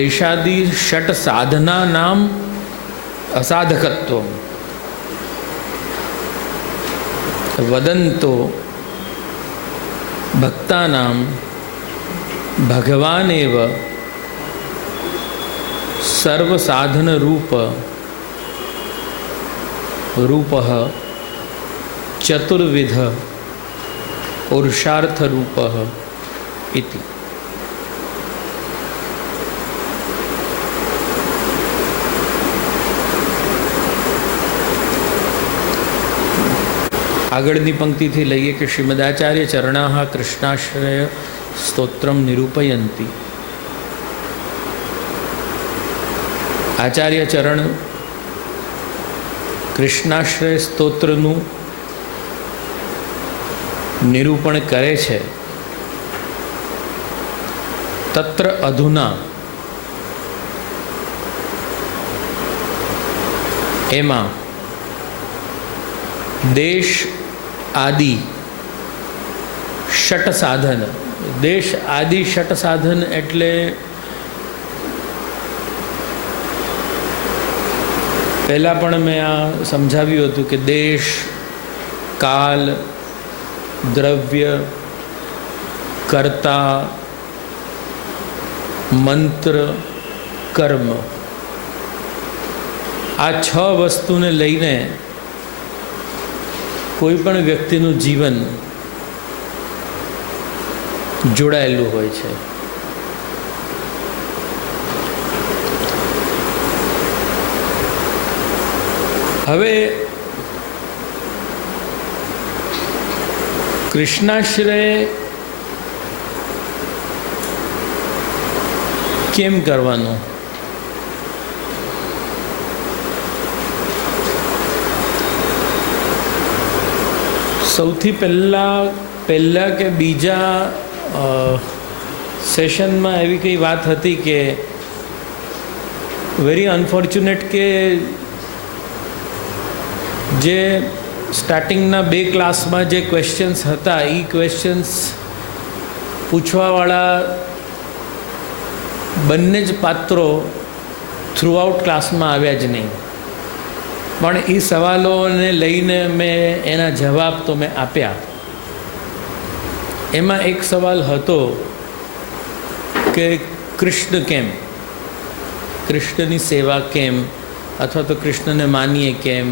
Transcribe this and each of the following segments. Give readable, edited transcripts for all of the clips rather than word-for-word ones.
देशादि षट साधना नाम असाधकत्व वदन्तो भक्तानां भगवानेव सर्वसाधन रूपः चतुर्विध पुरुषार्थ रूपः इति। આગળની પંક્તિથી લઈએ કે શ્રીમદાચાર્ય ચરણાઃ કૃષ્ણાશ્રય સ્તોત્રમ નિરૂપયંતી। આચાર્ય ચરણ કૃષ્ણાશ્રય સ્તોત્રનું નિરૂપણ કરે છે। તત્ર અધુના એમાં देश आदि षट साधन, देश आदि षट साधन एटले पहला पण मैं आ समझाव्युं हतुं कि देश, काल, द्रव्य, कर्ता, मंत्र, कर्म आ 6 वस्तुने लईने कोईपण व्यक्तिનું जीवन જોડાયેલું હોય છે। હવે કૃષ્ણાશ્રય કેમ કરવાનું? સૌથી પહેલાં કે બીજા સેશનમાં એવી કંઈ વાત હતી કે વેરી અનફોર્ચ્યુનેટ કે જે સ્ટાર્ટિંગના 2 ક્લાસમાં જે ક્વેશ્ચન્સ હતા એ ક્વેશ્ચન્સ પૂછવાવાળા બંને જ પાત્રો થ્રુઆઉટ ક્લાસમાં આવ્યા જ નહીં, પણ એ સવાલોને લઈને મેં એના જવાબ તો મેં આપ્યા। એમાં એક સવાલ હતો કે કૃષ્ણ કેમ, કૃષ્ણની સેવા કેમ, અથવા તો કૃષ્ણને માનીએ કેમ,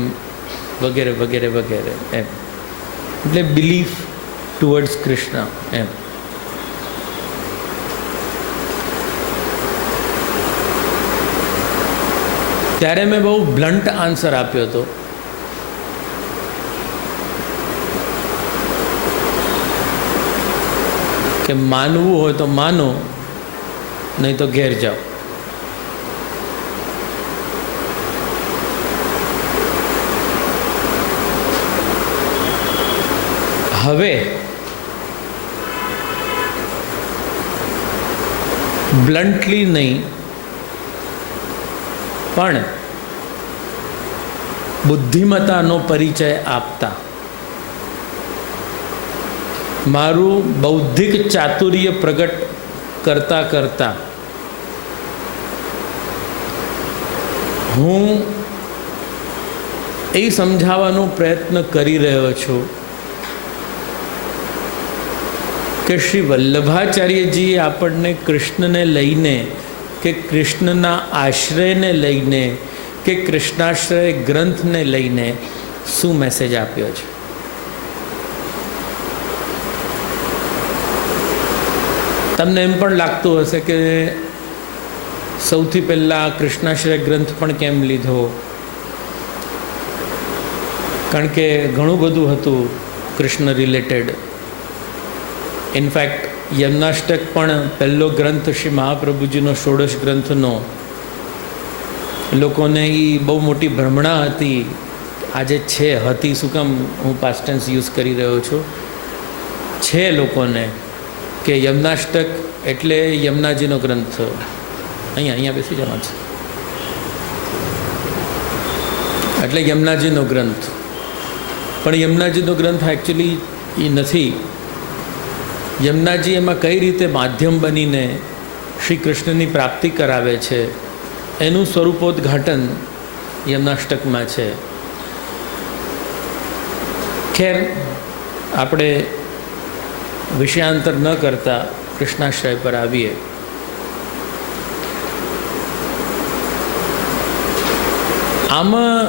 વગેરે વગેરે વગેરે એમ, એટલે બિલીફ ટુવર્ડ્સ કૃષ્ણ એમ। ત્યારે મેં બહુ બ્લન્ટ આન્સર આપ્યો હતો કે માનવું હોય તો માનો, નહીં તો ઘેર જાઓ। હવે બ્લન્ટલી નહીં પણ બુદ્ધિમત્તાનો પરિચય આપતા મારું બૌદ્ધિક ચાતુર્ય પ્રગટ કરતા કરતા હું એ સમજાવવાનો પ્રયત્ન કરી રહ્યો છું કે શ્રી વલ્લભાચાર્યજીએ આપણને કૃષ્ણને લઈને કે કૃષ્ણના આશ્રયને લઈને કે કૃષ્ણાશ્રય ગ્રંથને લઈને શું મેસેજ આપ્યો છે। તમને એમ પણ લાગતું હશે કે સૌથી પહેલાં કૃષ્ણાશ્રય ગ્રંથ પણ કેમ લીધો, કારણ કે ઘણું બધું હતું કૃષ્ણ રિલેટેડ। ઇનફેક્ટ યમનાષ્ટક પણ પહેલો ગ્રંથ શ્રી મહાપ્રભુજીનો ષોડશ ગ્રંથનો લોકોને એ બહુ મોટી ભ્રમણા હતી। આજે છે, હતી શું કામ હું પાસ્ટ ટેન્સ યુઝ કરી રહ્યો છું, છે લોકોને કે યમનાષ્ટક એટલે યમુનાજીનો ગ્રંથ। અહીંયા બેસી જવાનું છે, એટલે યમુનાજીનો ગ્રંથ, પણ યમુનાજીનો ગ્રંથ એકચ્યુઅલી એ નથી। યમુનાજી એમાં કઈ રીતે માધ્યમ બનીને શ્રી કૃષ્ણની પ્રાપ્તિ કરાવે છે, એનું સ્વરૂપોદ્ઘાટન યમનાષ્ટકમાં છે. ખેર, આપણે વિષયાંતર ન કરતા કૃષ્ણાશ્રય પર આવીએ. આમાં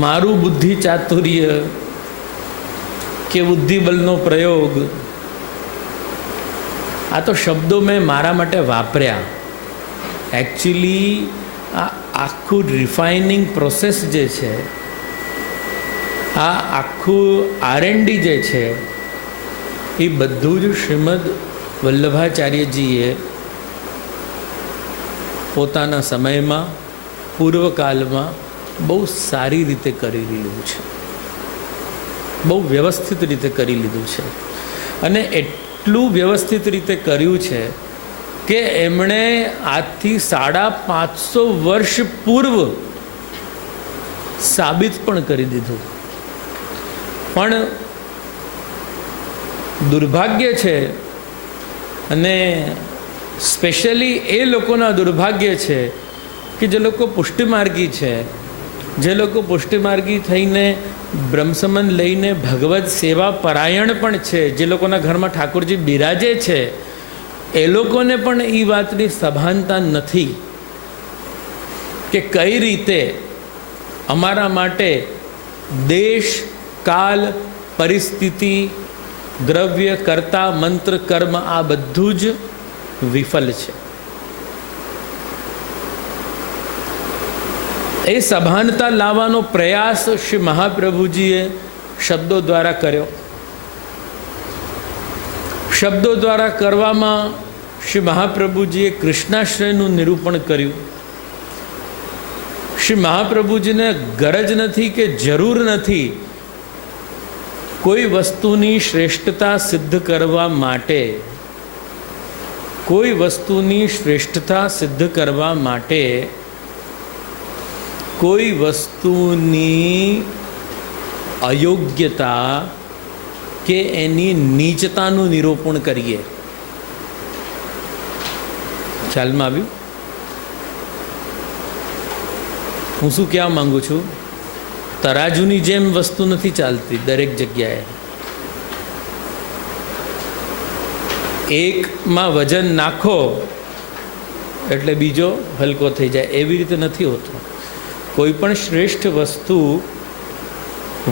મારું બુદ્ધિ ચાતુર્ય કે બુદ્ધિબળનો પ્રયોગ, આ તો શબ્દો મેં મારા માટે વાપર્યા. એકચ્યુઅલી આ આખું રિફાઇનિંગ પ્રોસેસ જે છે, આ આખું R&D જે છે, એ બધું જ શ્રીમદ વલ્લભાચાર્યજીએ પોતાના સમયમાં, પૂર્વકાલમાં બહુ સારી રીતે કરી લીધું છે, બહુ વ્યવસ્થિત રીતે કરી લીધું છે. અને એટલું વ્યવસ્થિત રીતે કર્યું છે કે એમણે આજથી 550 વર્ષ પૂર્વ સાબિત પણ કરી દીધું. પણ દુર્ભાગ્ય છે, અને સ્પેશિયલી એ લોકોના દુર્ભાગ્ય છે કે જે લોકો પુષ્ટિમાર્ગી છે, જે લોકો પુષ્ટિમાર્ગી થઈને બ્રહ્મસંબંધ લઈને ભગવદ સેવા પરાયણ પણ છે, જે લોકોના ઘરમાં ઠાકોરજી બિરાજે છે, એ લોકોને પણ એ વાતની સભાનતા નથી કે કઈ રીતે અમારા માટે દેશ, કાલ, પરિસ્થિતિ, દ્રવ્ય, કર્તા, મંત્ર, કર્મ આ બધું જ વિફલ છે. એ સભાનતા લાવવાનો પ્રયાસ શ્રી મહાપ્રભુજીએ શબ્દો દ્વારા કર્યો. શબ્દો દ્વારા કરવામાં શ્રી મહાપ્રભુજીએ કૃષ્ણાશ્રયનું નિરૂપણ કર્યું. શ્રી મહાપ્રભુજીને ગરજ નથી કે જરૂર નથી કોઈ વસ્તુની શ્રેષ્ઠતા સિદ્ધ કરવા માટે, કોઈ વસ્તુની શ્રેષ્ઠતા સિદ્ધ કરવા માટે કોઈ વસ્તુની અયોગ્યતા કે એની નીચતાનું નિરૂપણ કરીએ. ખ્યાલમાં આવ્યું હું શું કહેવા માંગુ છું? તરાજુની જેમ વસ્તુ નથી ચાલતી દરેક જગ્યાએ. એકમાં વજન નાખો એટલે બીજો હલકો થઈ જાય, એવી રીતે નથી હોતું. કોઈ પણ શ્રેષ્ઠ વસ્તુ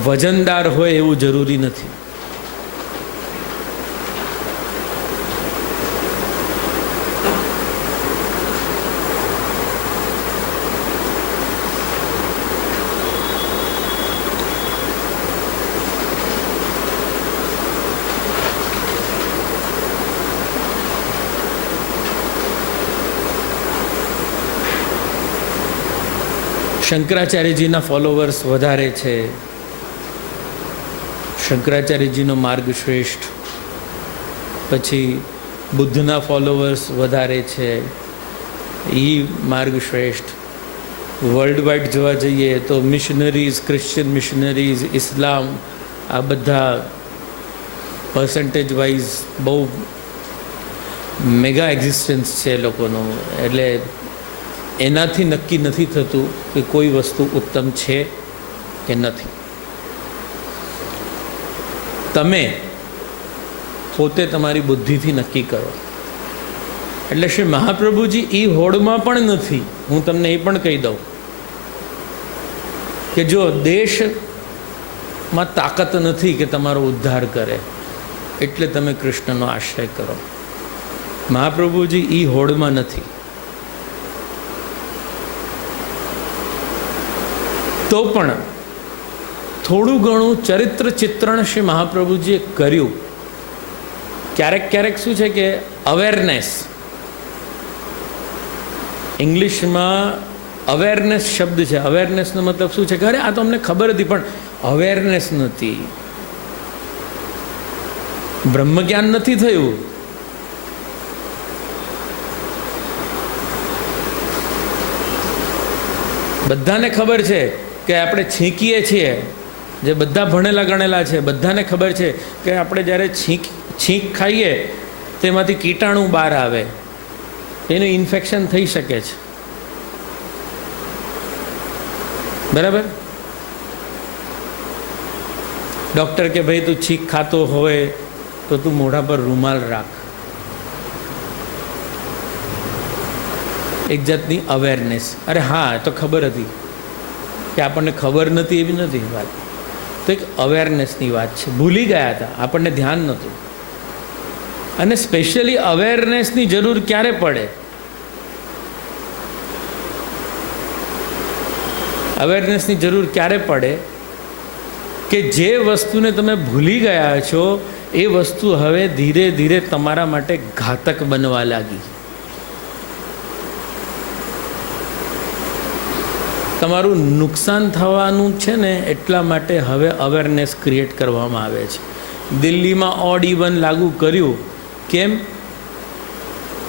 વજનદાર હોય એવું જરૂરી નથી. શંકરાચાર્યજીના ફોલોવર્સ વધારે છે, શંકરાચાર્યજીનો માર્ગ શ્રેષ્ઠ, પછી બુદ્ધના ફોલોવર્સ વધારે છે, એ માર્ગ શ્રેષ્ઠ. વર્લ્ડ વાઇડ જોવા જઈએ તો મિશનરીઝ, ક્રિશ્ચિયન મિશનરીઝ, ઇસ્લામ, આ બધા પર્સન્ટેજ વાઇઝ બહુ મેગા એક્ઝિસ્ટન્સ છે લોકોનું. એટલે એનાથી નક્કી નથી થતું કે કોઈ વસ્તુ ઉત્તમ છે કે નથી. તમે પોતે તમારી બુદ્ધિથી નક્કી કરો. એટલે શ્રી મહાપ્રભુજી એ હોડમાં પણ નથી. હું તમને એ પણ કહી દઉં કે જો દેશમાં તાકાત નથી કે તમારો ઉદ્ધાર કરે, એટલે તમે કૃષ્ણનો આશ્રય કરો. મહાપ્રભુજી એ હોડમાં નથી. તો પણ થોડું ઘણું ચરિત્ર ચિત્રણ શ્રી મહાપ્રભુજીએ કર્યું. ક્યારેક ક્યારેક શું છે કે અવેરનેસ, ઇંગ્લિશમાં અવેરનેસ શબ્દ છે. અવેરનેસનો મતલબ શું છે કે અરે આ તો અમને ખબર હતી પણ અવેરનેસ નથી, બ્રહ્મજ્ઞાન નથી થયું. બધાને ખબર છે કે આપણે છીંકીએ છીએ, જે બધા ભણેલા ગણેલા છે બધાને ખબર છે કે આપણે જ્યારે છીંક ખાઈએ તેમાંથી કીટાણુ બહાર આવે, એનું ઇન્ફેક્શન થઈ શકે છે, બરાબર. ડૉક્ટર કે ભાઈ તું છીંક ખાતો હોય તો તું મોઢા પર રૂમાલ રાખ. એક જાતની અવેરનેસ. અરે હા, તો ખબર હતી કે આપણને ખબર નથી એવી નથી વાત, તો એક અવેરનેસની વાત છે. ભૂલી ગયા હતા, આપણને ધ્યાન નહોતું. અને સ્પેશિયલી અવેરનેસની જરૂર ક્યારે પડે? અવેરનેસની જરૂર ક્યારે પડે કે જે વસ્તુને તમે ભૂલી ગયા છો એ વસ્તુ હવે ધીરે ધીરે તમારા માટે ઘાતક બનવા લાગી. તમારું નુકસાન થવાનું છે ને, એટલા માટે હવે અવેરનેસ ક્રિએટ કરવામાં આવે છે. દિલ્હીમાં ઓડ ઇવન લાગુ કર્યું. કેમ?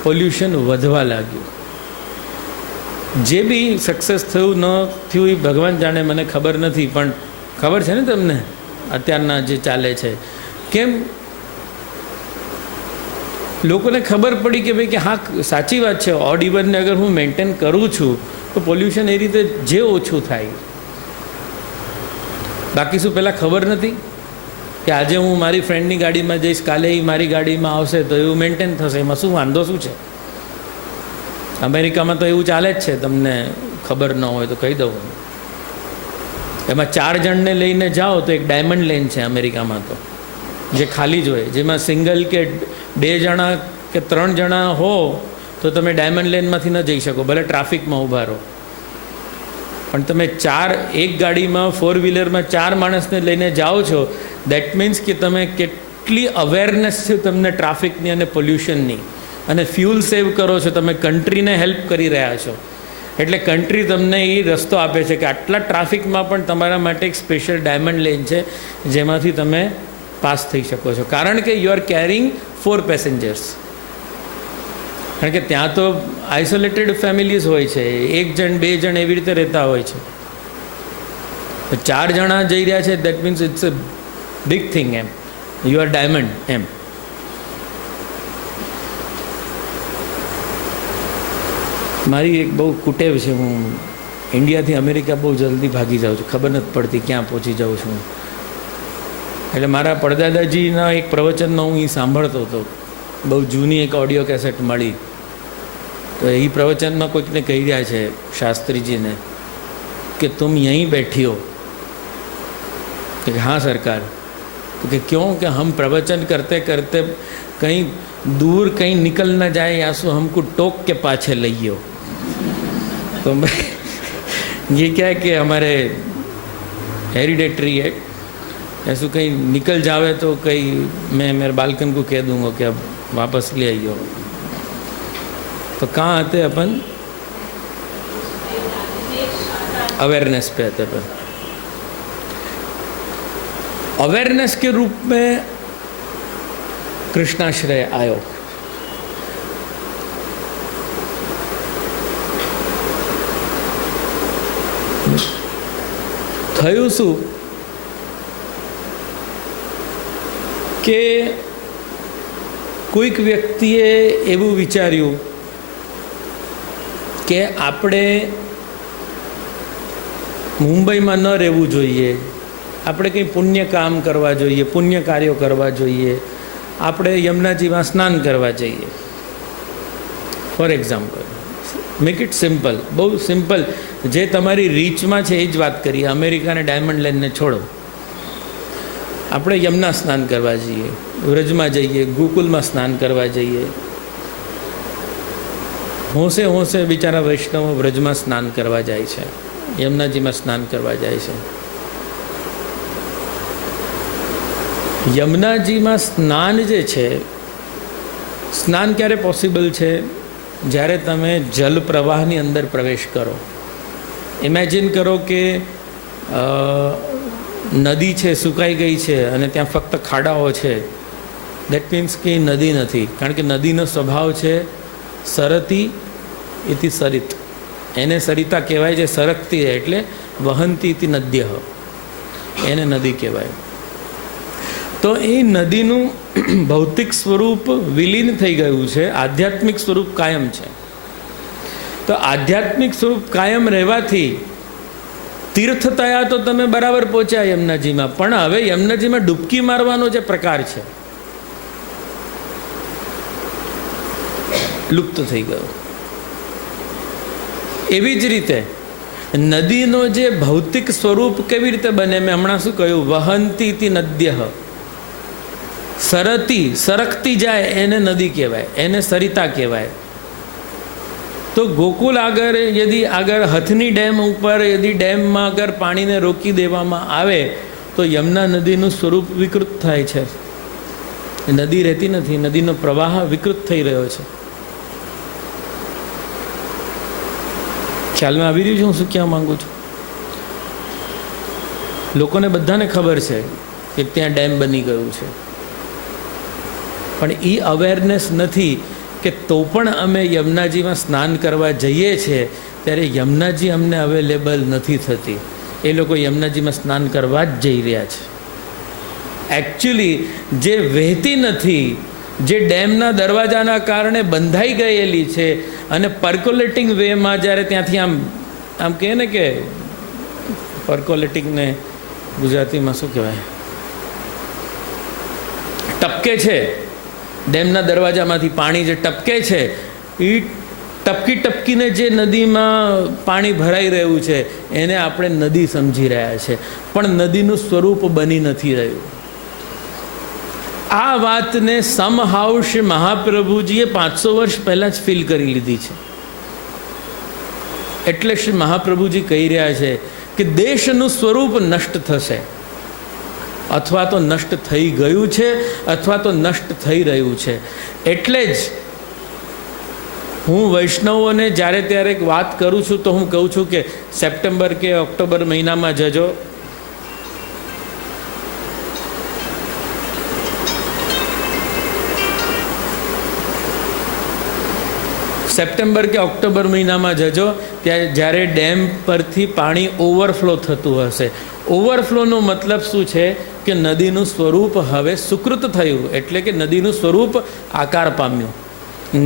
પોલ્યુશન વધવા લાગ્યું. જે બી સક્સેસ થયું ન થયું એ ભગવાન જાણે, મને ખબર નથી, પણ ખબર છે ને તમને અત્યારના જે ચાલે છે. કેમ? લોકોને ખબર પડી કે ભાઈ કે હા સાચી વાત છે, ઓડ ઇવનને અગર હું મેન્ટેન કરું છું તો પોલ્યુશન એ રીતે જે ઓછું થાય. બાકી શું પહેલાં ખબર નથી કે આજે હું મારી ફ્રેન્ડની ગાડીમાં જઈશ, કાલે એ મારી ગાડીમાં આવશે તો એવું મેન્ટેન થશે, એમાં શું વાંધો શું છે? અમેરિકામાં તો એવું ચાલે જ છે, તમને ખબર ન હોય તો કહી દઉં. એમાં 4 જણને લઈને જાઓ તો એક ડાયમંડ લેન છે અમેરિકામાં, તો જે ખાલી જ હોય, જેમાં સિંગલ કે 2 જણા કે 3 જણા હો તો તમે ડાયમંડ લેનમાંથી ન જઈ શકો, ભલે ટ્રાફિકમાં ઊભા રહો. પણ તમે એક ગાડીમાં 4 વ્હીલરમાં 4 માણસને લઈને જાઓ છો, દેટ મીન્સ કે તમે કેટલી અવેરનેસ છે તમને ટ્રાફિકની અને પોલ્યુશનની, અને ફ્યુલ સેવ કરો છો, તમે કન્ટ્રીને હેલ્પ કરી રહ્યા છો. એટલે કન્ટ્રી તમને એ રસ્તો આપે છે કે આટલા ટ્રાફિકમાં પણ તમારા માટે એક સ્પેશિયલ ડાયમંડ લેન છે જેમાંથી તમે પાસ થઈ શકો છો, કારણ કે યુ આર કેરિંગ 4 પેસેન્જર્સ. કારણ કે ત્યાં તો આઇસોલેટેડ ફેમિલીઝ હોય છે, 1 જણ 2 જણ એવી રીતે રહેતા હોય છે. 4 જણા જઈ રહ્યા છે, that means it's a big thing. એમ યુ આર ડાયમંડ. એમ મારી એક બહુ કુટેવ છે, હું ઇન્ડિયાથી અમેરિકા બહુ જલ્દી ભાગી જાઉં છું, ખબર નથી પડતી ક્યાં પહોંચી જાઉં છું. એટલે મારા પડદાદાજીના એક પ્રવચનમાં હું એ સાંભળતો હતો, બહુ જૂની એક ઓડિયો કેસેટ મળી. તો એ પ્રવચનમાં કોઈકને કહી રહ્યા છે શાસ્ત્રીજીને કે તુમ યહીં बैठी हो. कि हाँ सरकार. तो कि क्यों? कि हम प्रवचन करते करते कहीं दूर कहीं निकल न जाए या सो हमको टोक के पाछे लइयो. तो ये क्या है कि हमारे हेरिडेटरी है, ऐसा कहीं निकल जावे तो कहीं मैं मेरे बालकन को कह दूंगा कि अब वापस ले आइयो. तो कहाँ आते अपन? अवेयरनेस पे आते अपन. अवेयरनेस के रूप में कृष्णाश्रय आयो. થયું શું કે કોઈક વ્યક્તિએ એવું વિચાર્યું કે આપણે મુંબઈમાં ન રહેવું જોઈએ, આપણે કંઈ પુણ્ય કામ કરવા જોઈએ, પુણ્ય કાર્યો કરવા જોઈએ, આપણે યમુનાજીમાં સ્નાન કરવા જઈએ. For example, make it simple, બહુ સિમ્પલ, જે તમારી રીચમાં છે એ જ વાત કરીએ. અમેરિકાને ડાયમંડ લેનને છોડો, આપણે યમુના સ્નાન કરવા જઈએ, વ્રજમાં જઈએ, ગોકુલમાં સ્નાન કરવા જઈએ. હોંશે હોંશે બિચારા વૈષ્ણવો વ્રજમાં સ્નાન કરવા જાય છે, યમુનાજીમાં સ્નાન કરવા જાય છે. યમુનાજીમાં સ્નાન જે છે, સ્નાન ક્યારે પોસિબલ છે? જ્યારે તમે જલ પ્રવાહની અંદર પ્રવેશ કરો. ઇમેજિન કરો કે નદી છે, સુકાઈ ગઈ છે અને ત્યાં ફક્ત ખાડાઓ છે. દેટ મીન્સ કે નદી નથી, કારણ કે નદીનો સ્વભાવ છે સરતી ઇતિ સરિત. એને સરિતા કહેવાય છે, સરકતી એટલે વહંતી ઇતિ નદ્ય, એને નદી કહેવાય. તો એ નદીનું ભૌતિક સ્વરૂપ વિલીન થઈ ગયું છે, આધ્યાત્મિક સ્વરૂપ કાયમ છે. તો આધ્યાત્મિક સ્વરૂપ કાયમ રહેવાથી તીર્થ થયા તો તમે બરાબર પહોંચ્યા યમુનાજીમાં, પણ હવે યમુનાજીમાં ડૂબકી મારવાનો જે પ્રકાર છે લુપ્ત થઈ ગયો. એવી જ રીતે નદીનો જે ભૌતિક સ્વરૂપ કેવી રીતે બને, મેં હમણાં શું કહ્યું, વહંતી તિ નદ્ય, સરકતી જાય એને નદી કહેવાય, એને સરિતા કહેવાય. તો ગોકુલ આગળ યદિ આગળ હથની ડેમ ઉપર યદિ ડેમમાં અગર પાણીને રોકી દેવામાં આવે તો યમુના નદીનું સ્વરૂપ વિકૃત થાય છે, નદી રહેતી નથી, નદીનો પ્રવાહ વિકૃત થઈ રહ્યો છે. ખ્યાલમાં આવી રહ્યું છે હું શું કહેવા માંગુ છું? લોકોને બધાને ખબર છે કે ત્યાં ડેમ બની ગયું છે, પણ એ અવેરનેસ નથી કે તો પણ અમે યમુનાજીમાં સ્નાન કરવા જઈએ છીએ ત્યારે યમુનાજી અમને અવેલેબલ નથી થતી. એ લોકો યમુનાજીમાં સ્નાન કરવા જ જઈ રહ્યા છે. એકચ્યુઅલી જે વહેતી નથી, જે ડેમના દરવાજાના કારણે બંધાઈ ગયેલી છે અને પર્કોલેટિંગ વેમાં જ્યારે ત્યાંથી આમ કહે ને કે પર્કોલેટિંગને ગુજરાતીમાં શું કહેવાય, ટપકે છે, ડેમના દરવાજામાંથી પાણી જે ટપકે છે એ ટપકી ટપકીને જે નદીમાં પાણી ભરાઈ રહ્યું છે એને આપણે નદી સમજી રહ્યા છે, પણ નદીનું સ્વરૂપ બની નથી રહ્યું. આ વાતને સમહાઉ શ્રી મહાપ્રભુજીએ 500 વર્ષ પહેલાં જ ફીલ કરી લીધી છે. એટલે શ્રી મહાપ્રભુજી કહી રહ્યા છે કે દેશનું સ્વરૂપ નષ્ટ થશે, અથવા તો નષ્ટ થઈ ગયું છે અથવા તો નષ્ટ થઈ રહ્યું છે. એટલે જ હું વૈષ્ણવોને જ્યારે ત્યારે વાત કરું છું તો હું કહું છું કે સપ્ટેમ્બર કે ઓક્ટોબર મહિનામાં જજો, સપ્ટેમ્બર કે ઓક્ટોબર મહિનામાં જજો, ત્યાં જ્યારે ડેમ પરથી પાણી ઓવરફ્લો થતું હશે. ઓવરફ્લોનો મતલબ શું છે કે નદીનું સ્વરૂપ હવે સુકૃત થયું, એટલે કે નદીનું સ્વરૂપ આકાર પામ્યું.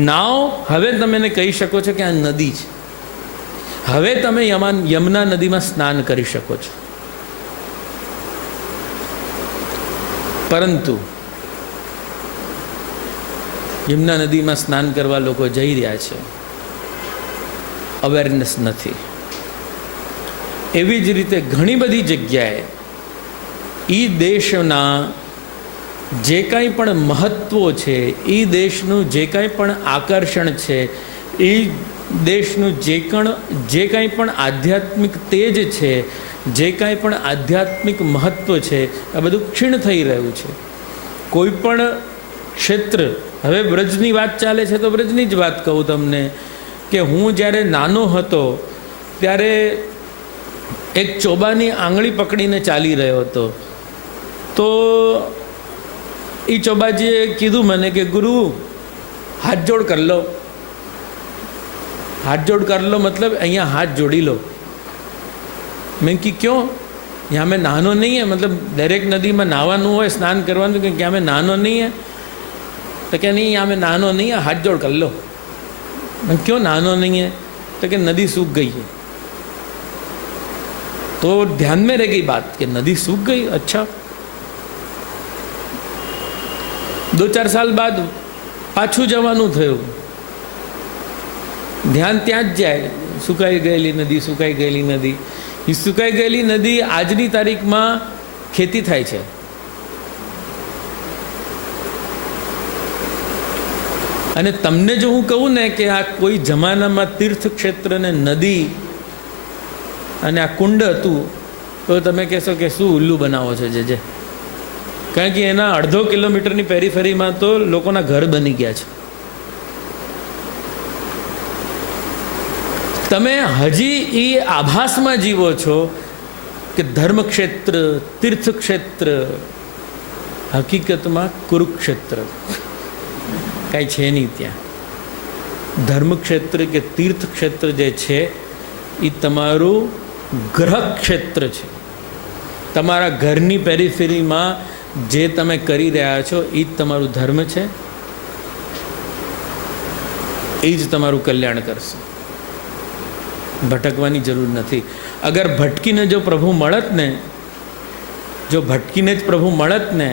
નાવ હવે તમે કહી શકો છો કે આ નદી છે, હવે તમે યમુના નદીમાં સ્નાન કરી શકો છો. પરંતુ યમુના નદીમાં સ્નાન કરવા લોકો જઈ રહ્યા છે, અવેરનેસ નથી. એવી જ રીતે ઘણી બધી જગ્યાએ એ દેશના જે કાંઈ પણ મહત્ત્વો છે, એ દેશનું જે કાંઈ પણ આકર્ષણ છે, એ દેશનું જે કાંઈ પણ આધ્યાત્મિક તેજ છે, જે કાંઈ પણ આધ્યાત્મિક મહત્ત્વ છે, આ બધું ક્ષીણ થઈ રહ્યું છે. કોઈ પણ ક્ષેત્ર, હવે બ્રજની વાત ચાલે છે તો બ્રજની જ વાત કહું તમને કે હું જ્યારે નાનો હતો ત્યારે એક ચોબાની આંગળી પકડીને ચાલી રહ્યો હતો. તો એ ચોબાજીએ કીધું મને કે ગુરુ હાથ જોડ કર લો. હાથ જોડ કર લો મતલબ અહીંયા હાથ જોડી લો. મેં કી ક્यों? यहाँ में नहानो नहीं है, मतलब डायरेक्ट नदी में नहाવાનું હોય, સ્નાન કરવાનું, કે क्या में नहानो नहीं है? तो क्या नहीं, यहाँ में नहानो नहीं है, हाथ जोड़ कर लो. क्यों नहानो नहीं है? तो क्या नदी सूख गई है. तो ध्यान में रह गई बात कि नदी सूख गई. अच्छा, 2-4 साल बाद પાછું જવાનું થયું, ધ્યાન ત્યાં જ જાય. સુકાઈ ગયેલી નદી, સુકાઈ ગયેલી નદી. એ સુકાઈ ગયેલી નદી આજની તારીખમાં ખેતી થાય છે. અને તમને જો હું કહું ને કે આ કોઈ જમાનામાં તીર્થક્ષેત્ર ને નદી અને આ કુંડ હતું તો તમે કહેશો કે શું ઉલ્લુ બનાવો છો જે. કારણ કે એના 1/2 કિલોમીટરની પેરીફેરીમાં તો લોકોના ઘર બની ગયા છે. તમે હજી એ આભાસમાં જીવો છો કે ધર્મક્ષેત્ર, તીર્થક્ષેત્ર, હકીકતમાં કુરુક્ષેત્ર કાંઈ છે નહીં ત્યાં. ધર્મક્ષેત્ર કે તીર્થક્ષેત્ર જે છે એ તમારું ગ્રહ ક્ષેત્ર છે. તમારા ઘરની પેરીફેરીમાં જે તમે કરી રહ્યા છો એ જ તમારું ધર્મ છે, એ જ તમારું કલ્યાણ કરશે. ભટકવાની જરૂર નથી. અગર ભટકીને જો પ્રભુ મળત ને, જો ભટકીને જ પ્રભુ મળત ને,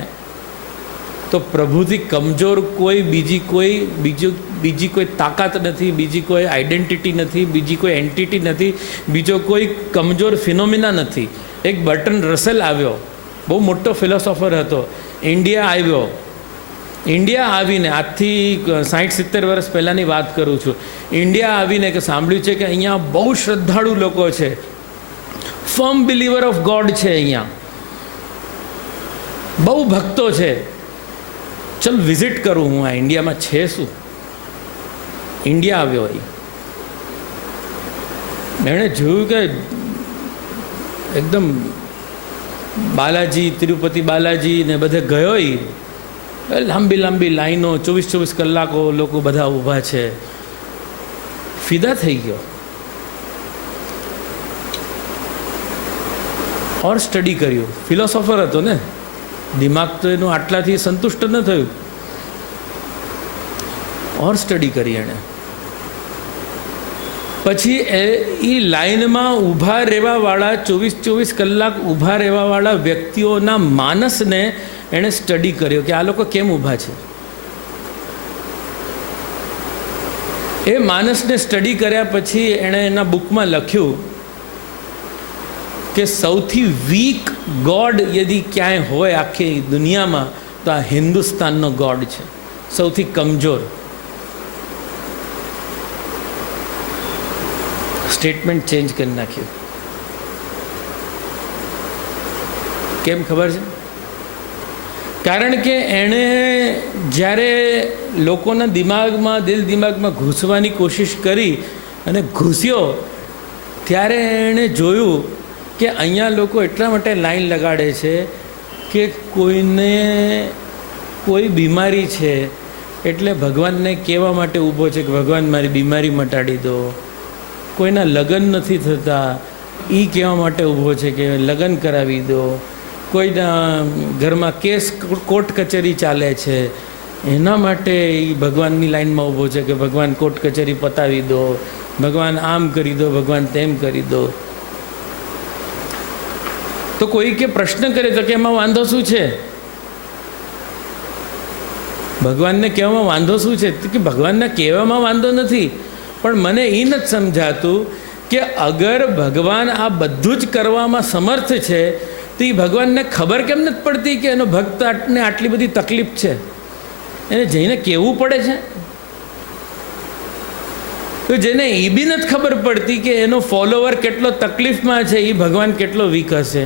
તો પ્રભુથી કમજોર કોઈ બીજી કોઈ તાકાત નથી, બીજી કોઈ આઈડેન્ટિટી નથી, બીજી કોઈ એન્ટિટી નથી, બીજો કોઈ કમજોર ફિનોમિના નથી. એક બર્ટન રસેલ આવ્યો, બહુ મોટો ફિલોસોફર હતો, ઇન્ડિયા આવીને આજથી 60-70 વર્ષ પહેલાંની વાત કરું છું. ઇન્ડિયા આવીને કે સાંભળ્યું છે કે અહીંયા બહુ શ્રદ્ધાળુ લોકો છે, ફર્મ બિલીવર ઓફ ગોડ છે, અહીંયા બહુ ભક્તો છે, ચલ વિઝિટ કરું હું, આ ઇન્ડિયામાં છે શું. ઇન્ડિયા આવ્યો, એણે જોયું કે એકદમ બાલાજી, તિરુપતિ બાલાજી ને બધે ગયો, લાંબી લાંબી લાઈનો, 24 કલાકો લોકો બધા ઊભા છે. ફિદા થઈ ગયો ઓર સ્ટડી કર્યું. ફિલોસોફર હતો ને, દિમાગ તો એનું આટલાથી સંતુષ્ટ ન થયું, ઓર સ્ટડી કરી એણે. પછી એ લાઈનમાં ઊભા રહેવાવાળા, 24 કલાક ઊભા રહેવાવાળા વ્યક્તિઓના માનસને એણે સ્ટડી કર્યો કે આ લોકો કેમ ઊભા છે. એ માનસને સ્ટડી કર્યા પછી એણે એના બુકમાં લખ્યું કે સૌથી વીક ગોડ યદી ક્યાંય હોય આખી દુનિયામાં તો આ હિન્દુસ્તાનનો ગોડ છે, સૌથી કમજોર. સ્ટેટમેન્ટ ચેન્જ કરી નાખ્યું. કેમ ખબર છે? કારણ કે એણે જ્યારે લોકોના દિમાગમાં, દિમાગમાં ઘૂસવાની કોશિશ કરી અને ઘૂસ્યો, ત્યારે એણે જોયું કે અહીંયા લોકો એટલા માટે લાઈન લગાડે છે કે કોઈને કોઈ બીમારી છે એટલે ભગવાનને કહેવા માટે ઊભો છે કે ભગવાન મારી બીમારી મટાડી દો. કોઈના લગ્ન નથી થતા એ કહેવા માટે ઊભો છે કે લગ્ન કરાવી દો. કોઈના ઘરમાં કેસ, કોર્ટ કચેરી ચાલે છે એના માટે એ ભગવાનની લાઈનમાં ઊભો છે કે ભગવાન કોર્ટ કચેરી પતાવી દો, ભગવાન આમ કરી દો, ભગવાન તેમ કરી દો. તો કોઈ કે પ્રશ્ન કરે તો કે એમાં વાંધો શું છે? ભગવાનને કહેવામાં વાંધો શું છે? તો કે ભગવાનને કહેવામાં વાંધો નથી, પણ મને એ નથી સમજાતું કે અગર ભગવાન આ બધું જ કરવામાં સમર્થ છે તો એ ભગવાનને ખબર કેમ નથી પડતી કે એનો ભક્તને આટલી બધી તકલીફ છે, એને જઈને કહેવું પડે છે. તો જેને એ બી નથી ખબર પડતી કે એનો ફોલોવર કેટલો તકલીફમાં છે, એ ભગવાન કેટલો વીક હશે,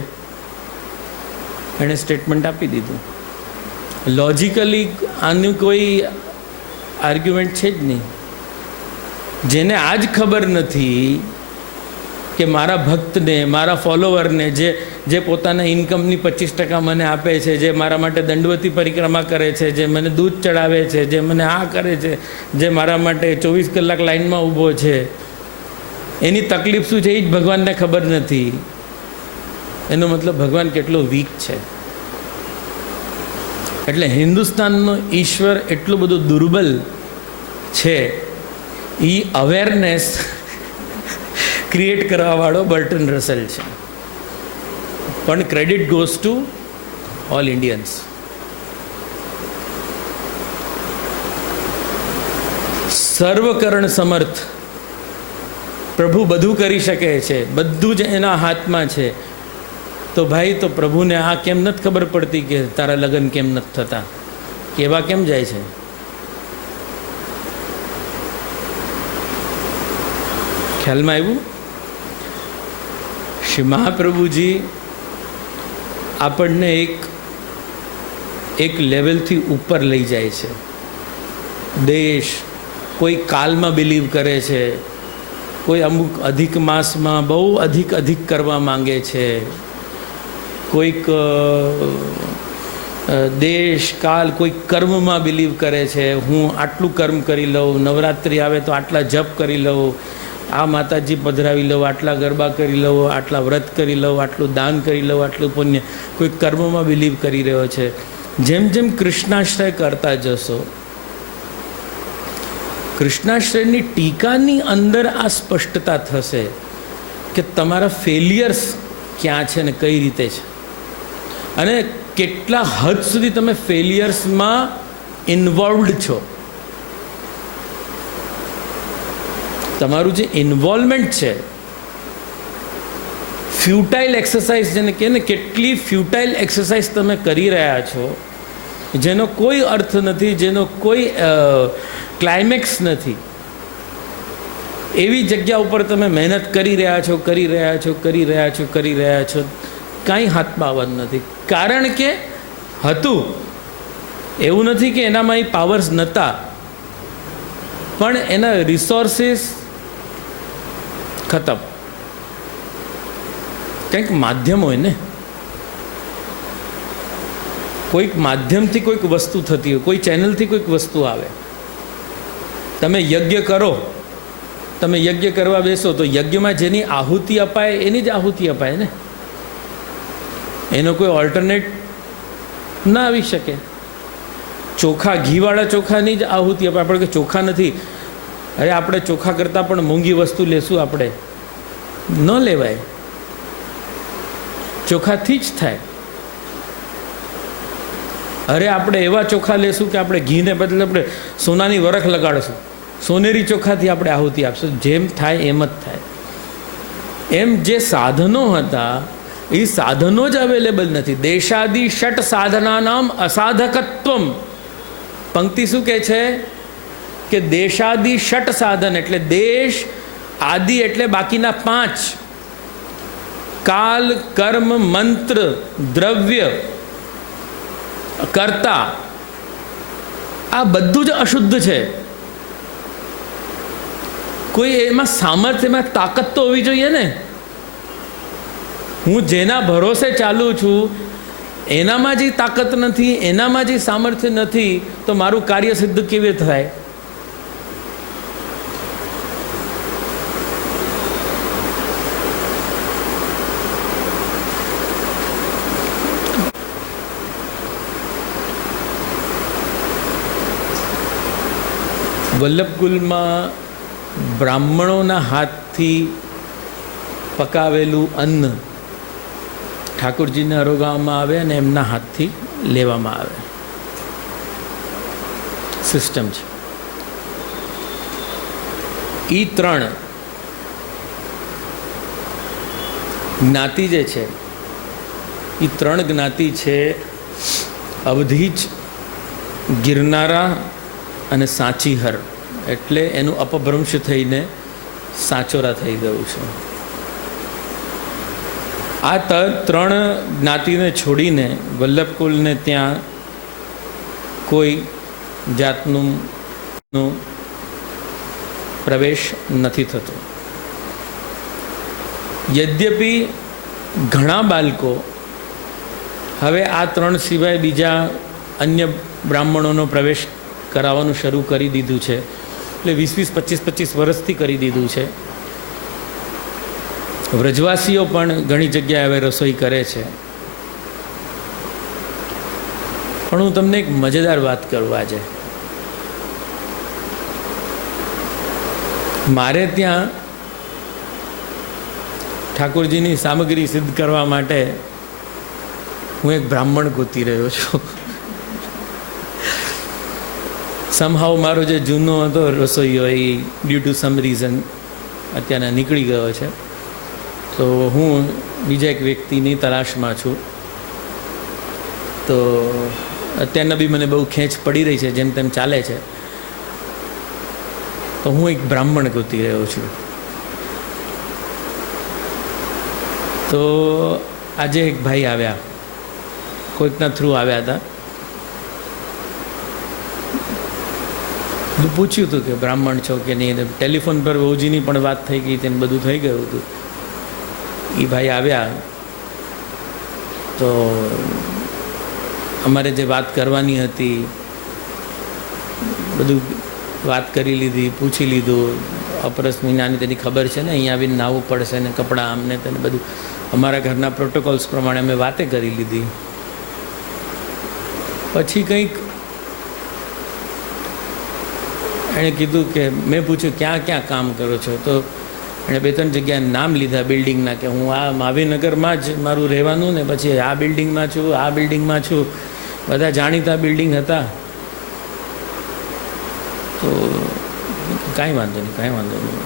એણે સ્ટેટમેન્ટ આપી દીધું. લોજિકલી આનું કોઈ આર્ગ્યુમેન્ટ છે જ નહીં. જેને આ જ ખબર નથી કે મારા ભક્તને, મારા ફોલોવરને, જે પોતાના ઇન્કમની 25% મને આપે છે, જે મારા માટે દંડવતી પરિક્રમા કરે છે, જે મને દૂધ ચડાવે છે, જે મને આ કરે છે, જે મારા માટે 24 કલાક લાઈનમાં ઊભો છે, એની તકલીફ શું છે એ જ ભગવાનને ખબર નથી. એનો મતલબ ભગવાન કેટલો વીક છે. એટલે હિન્દુસ્તાનનો ઈશ્વર એટલો બધો દુર્બલ છે, એ અવેરનેસ ક્રિએટ કરવાવાળો બર્ટન રસેલ છે. પણ credit goes to all Indians. સર્વકરણ સમર્થ પ્રભુ બધું કરી શકે છે, બધું જ એના હાથમાં છે. તો ભાઈ, તો પ્રભુને આ કેમ નથી ખબર પડતી કે તારા લગ્ન કેમ નથી થતા, કેવા કેમ જાય છે? ખ્યાલમાં આવ્યું? શ્રી મહાપ્રભુજી આપણને એક લેવલથી ઉપર લઈ જાય છે. દેશ કોઈ કાલમાં બિલીવ કરે છે, કોઈ અમુક અધિક માસમાં બહુ અધિક કરવા માંગે છે, કોઈક દેશ કાલ કોઈ કર્મમાં બિલીવ કરે છે. હું આટલું કર્મ કરી લઉં, નવરાત્રિ આવે તો આટલા જપ કરી લઉં, આ માતાજી પધરાવી લઉં, આટલા ગરબા કરી લઉં, આટલા વ્રત કરી લઉં, આટલું દાન કરી લઉં, આટલું પુણ્ય. કોઈ કર્મમાં બિલીવ કરી રહ્યો છે. જેમ જેમ કૃષ્ણાશ્રય કરતા જશો, કૃષ્ણાશ્રયની ટીકાની અંદર આ સ્પષ્ટતા થશે કે તમારા ફેલિયર્સ ક્યાં છે ને કઈ રીતે છે, અને કેટલા હદ સુધી તમે ફેલિયર્સમાં ઇન્વોલ્વડ છો. તમારું જે ઇન્વોલ્વમેન્ટ છે, ફ્યુટાઇલ એક્સરસાઇઝ જેને કહે ને, કેટલી ફ્યુટાઇલ એક્સરસાઇઝ તમે કરી રહ્યા છો, જેનો કોઈ અર્થ નથી, જેનો કોઈ ક્લાઇમેક્સ નથી, એવી જગ્યા ઉપર તમે મહેનત કરી રહ્યા છો, કાંઈ હાથમાં આવવાનું નથી. કારણ કે હતું એવું નથી કે એનામાં એ પાવર્સ નહોતા, પણ એના રિસોર્સિસ ખતમ. કંઈક માધ્યમ હોય ને, કોઈક માધ્યમથી કોઈક વસ્તુ થતી હોય, કોઈ ચેનલથી કોઈક વસ્તુ આવે. તમે યજ્ઞ કરો, તમે યજ્ઞ કરવા બેસો તો યજ્ઞમાં જેની આહુતિ અપાય એની જ આહુતિ અપાય ને, એનો કોઈ ઓલ્ટરનેટ ના આવી શકે. ચોખા, ઘીવાળા ચોખાની જ આહુતિ અપાય. આપણે કે ચોખા નથી, અરે આપણે ચોખા કરતાં પણ મોંઘી વસ્તુ લેશું, આપણે ન લેવાય, ચોખાથી જ થાય. અરે આપણે એવા ચોખા લેશું કે આપણે ઘીને બદલે આપણે સોનાની વરખ લગાડશું, સોનેરી ચોખાથી આપણે આહુતિ આપશું. જેમ થાય એમ જ થાય. એમ જે સાધનો હતા એ સાધનો જ અવેલેબલ નથી. દેશાદિ ષટ સાધનાનામ અસાધકત્વમ. પંક્તિ શું કહે છે કે દેશાદિ ષટ સાધન એટલે દેશ, આદિ એટલે બાકીના 5, કાલ, કર્મ, મંત્ર, દ્રવ્ય, કર્તા, આ બધું જ અશુદ્ધ છે. કોઈ એમાં સામર્થ્યમાં તાકાત તો હોવી જોઈએ ને. હું જેના ભરોસે ચાલું છું એનામાં જે તાકાત નથી, એનામાં જે સામર્થ્ય નથી, તો મારું કાર્ય સિદ્ધ કેવી રીતે થાય? વલ્લભકુલમાં બ્રાહ્મણોના હાથથી પકાવેલું અન્ન ઠાકોરજીને આરોગવામાં આવે અને એમના હાથથી લેવામાં આવે. સિસ્ટમ છે. એ 3 જ્ઞાતિ જે છે, એ 3 જ્ઞાતિ છે અવધીજ, ગિરનારા અને સાચીહર. એટલે એનું અપભ્રંશ થઈને સાચોરા થઈ ગયું છે. આ 3 જ્ઞાતિને છોડીને વલ્લભકુલને ત્યાં કોઈ જાતનું પ્રવેશ નથી થતો. યદ્યપિ ઘણા બાળકો હવે આ 3 સિવાય બીજા અન્ય બ્રાહ્મણોનો પ્રવેશ કરાવવાનું શરૂ કરી દીધું છે. એટલે 20-25 વર્ષથી કરી દીધું છે. વ્રજવાસીઓ પણ ઘણી જગ્યાએ હવે રસોઈ કરે છે. પણ હું તમને એક મજેદાર વાત કરું. આજે મારે ત્યાં ઠાકોરજીની સામગ્રી સિદ્ધ કરવા માટે હું એક બ્રાહ્મણ ગોતી રહ્યો છું. સમહાવ મારો જે જૂનો હતો રસોઈયો એ ડ્યુ ટુ સમ રીઝન અત્યારે નીકળી ગયો છે. તો હું બીજા એક વ્યક્તિની તલાશમાં છું. તો અત્યારના બી મને બહુ ખેંચ પડી રહી છે, જેમ તેમ ચાલે છે. તો હું એક બ્રાહ્મણ ગોતી રહ્યો છું. તો આજે એક ભાઈ આવ્યા, કોઈકના થ્રુ આવ્યા હતા. પૂછ્યું હતું કે બ્રાહ્મણ છો કે નહીં. ટેલિફોન પર વહુજીની પણ વાત થઈ ગઈ, તેને બધું થઈ ગયું હતું. એ ભાઈ આવ્યા તો અમારે જે વાત કરવાની હતી બધું વાત કરી લીધી, પૂછી લીધું. અપરસ મહિનાની તેની ખબર છે ને, અહીંયા આવીને નાહવું પડશે ને કપડાં આમને તેને બધું અમારા ઘરના પ્રોટોકોલ્સ પ્રમાણે અમે વાતે કરી લીધી. પછી કંઈક એણે કીધું કે મેં પૂછ્યું ક્યાં ક્યાં કામ કરો છો? તો એણે 2-3 જગ્યાએ નામ લીધા બિલ્ડિંગના કે હું આ મહાવીરનગરમાં જ મારું રહેવાનું ને પછી આ બિલ્ડિંગમાં છું, આ બિલ્ડિંગમાં છું. બધા જાણીતા બિલ્ડિંગ હતા. તો કાંઈ વાંધો નહીં.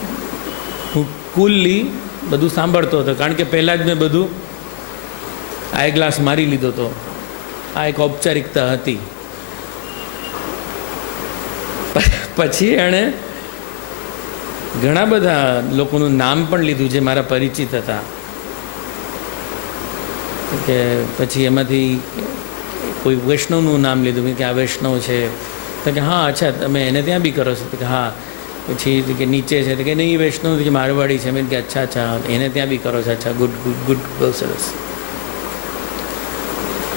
હું કુલ્લી બધું સાંભળતો હતો, કારણ કે પહેલાં જ મેં બધું આ ગ્લાસ મારી લીધો હતો. આ એક ઔપચારિકતા હતી. પછી એણે ઘણા બધા લોકોનું નામ પણ લીધું જે મારા પરિચિત હતા. કે પછી એમાંથી કોઈ વૈષ્ણવનું નામ લીધું કે આ વૈષ્ણવ છે. તો કે હા અચ્છા તમે એને ત્યાં બી કરો છો? તો કે હા. પછી કે નીચે છે? તો કે નહીં વૈષ્ણવ કે મારવાડી છે. મેં કે અચ્છા એને ત્યાં બી કરો છો? અચ્છા ગુડ બહુ સરસ.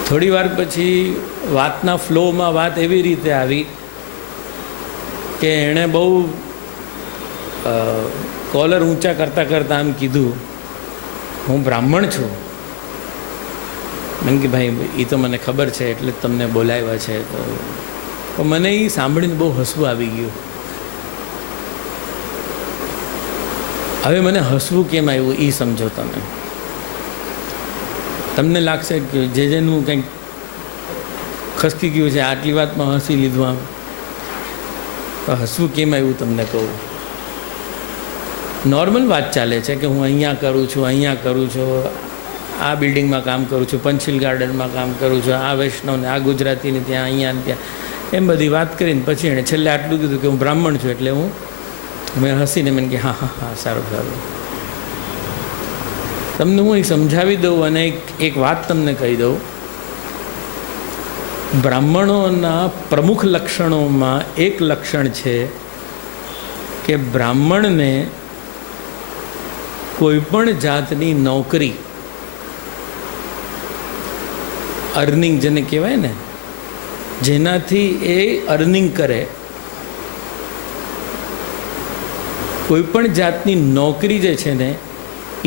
થોડી વાર પછી વાતના ફ્લોમાં વાત એવી રીતે આવી કે એણે બહુ કોલર ઊંચા કરતાં આમ કીધું, હું બ્રાહ્મણ છું. મેં કે ભાઈ એ તો મને ખબર છે એટલે જ તમને બોલાવ્યા છે. તો મને એ સાંભળીને બહુ હસવું આવી ગયું. હવે મને હસવું કેમ આવ્યું એ સમજો તમે. તમને લાગશે કે જેનું કંઈક ખસકી ગયું છે, આટલી વાતમાં હસી લીધું. આમ તો હસવું કેમ આવ્યું તમને કહું. નોર્મલ વાત ચાલે છે કે હું અહીંયા કરું છું, આ બિલ્ડિંગમાં કામ કરું છું, પંચિલ ગાર્ડનમાં કામ કરું છું, આ વૈષ્ણવને, આ ગુજરાતીને ત્યાં, અહીંયા ને ત્યાં, એમ બધી વાત કરીને પછી એણે છેલ્લે આટલું કીધું કે હું બ્રાહ્મણ છું. એટલે મેં હસીને મેં કે હા સારું. તમને હું સમજાવી દઉં અને એક વાત તમને કહી દઉં. બ્રાહ્મણોના પ્રમુખ લક્ષણોમાં એક લક્ષણ છે કે બ્રાહ્મણને કોઈ પણ જાતની નોકરી, અર્નિંગ જેને કહેવાય ને, જેનાથી એ અર્નિંગ કરે, કોઈ પણ જાતની નોકરી જે છે ને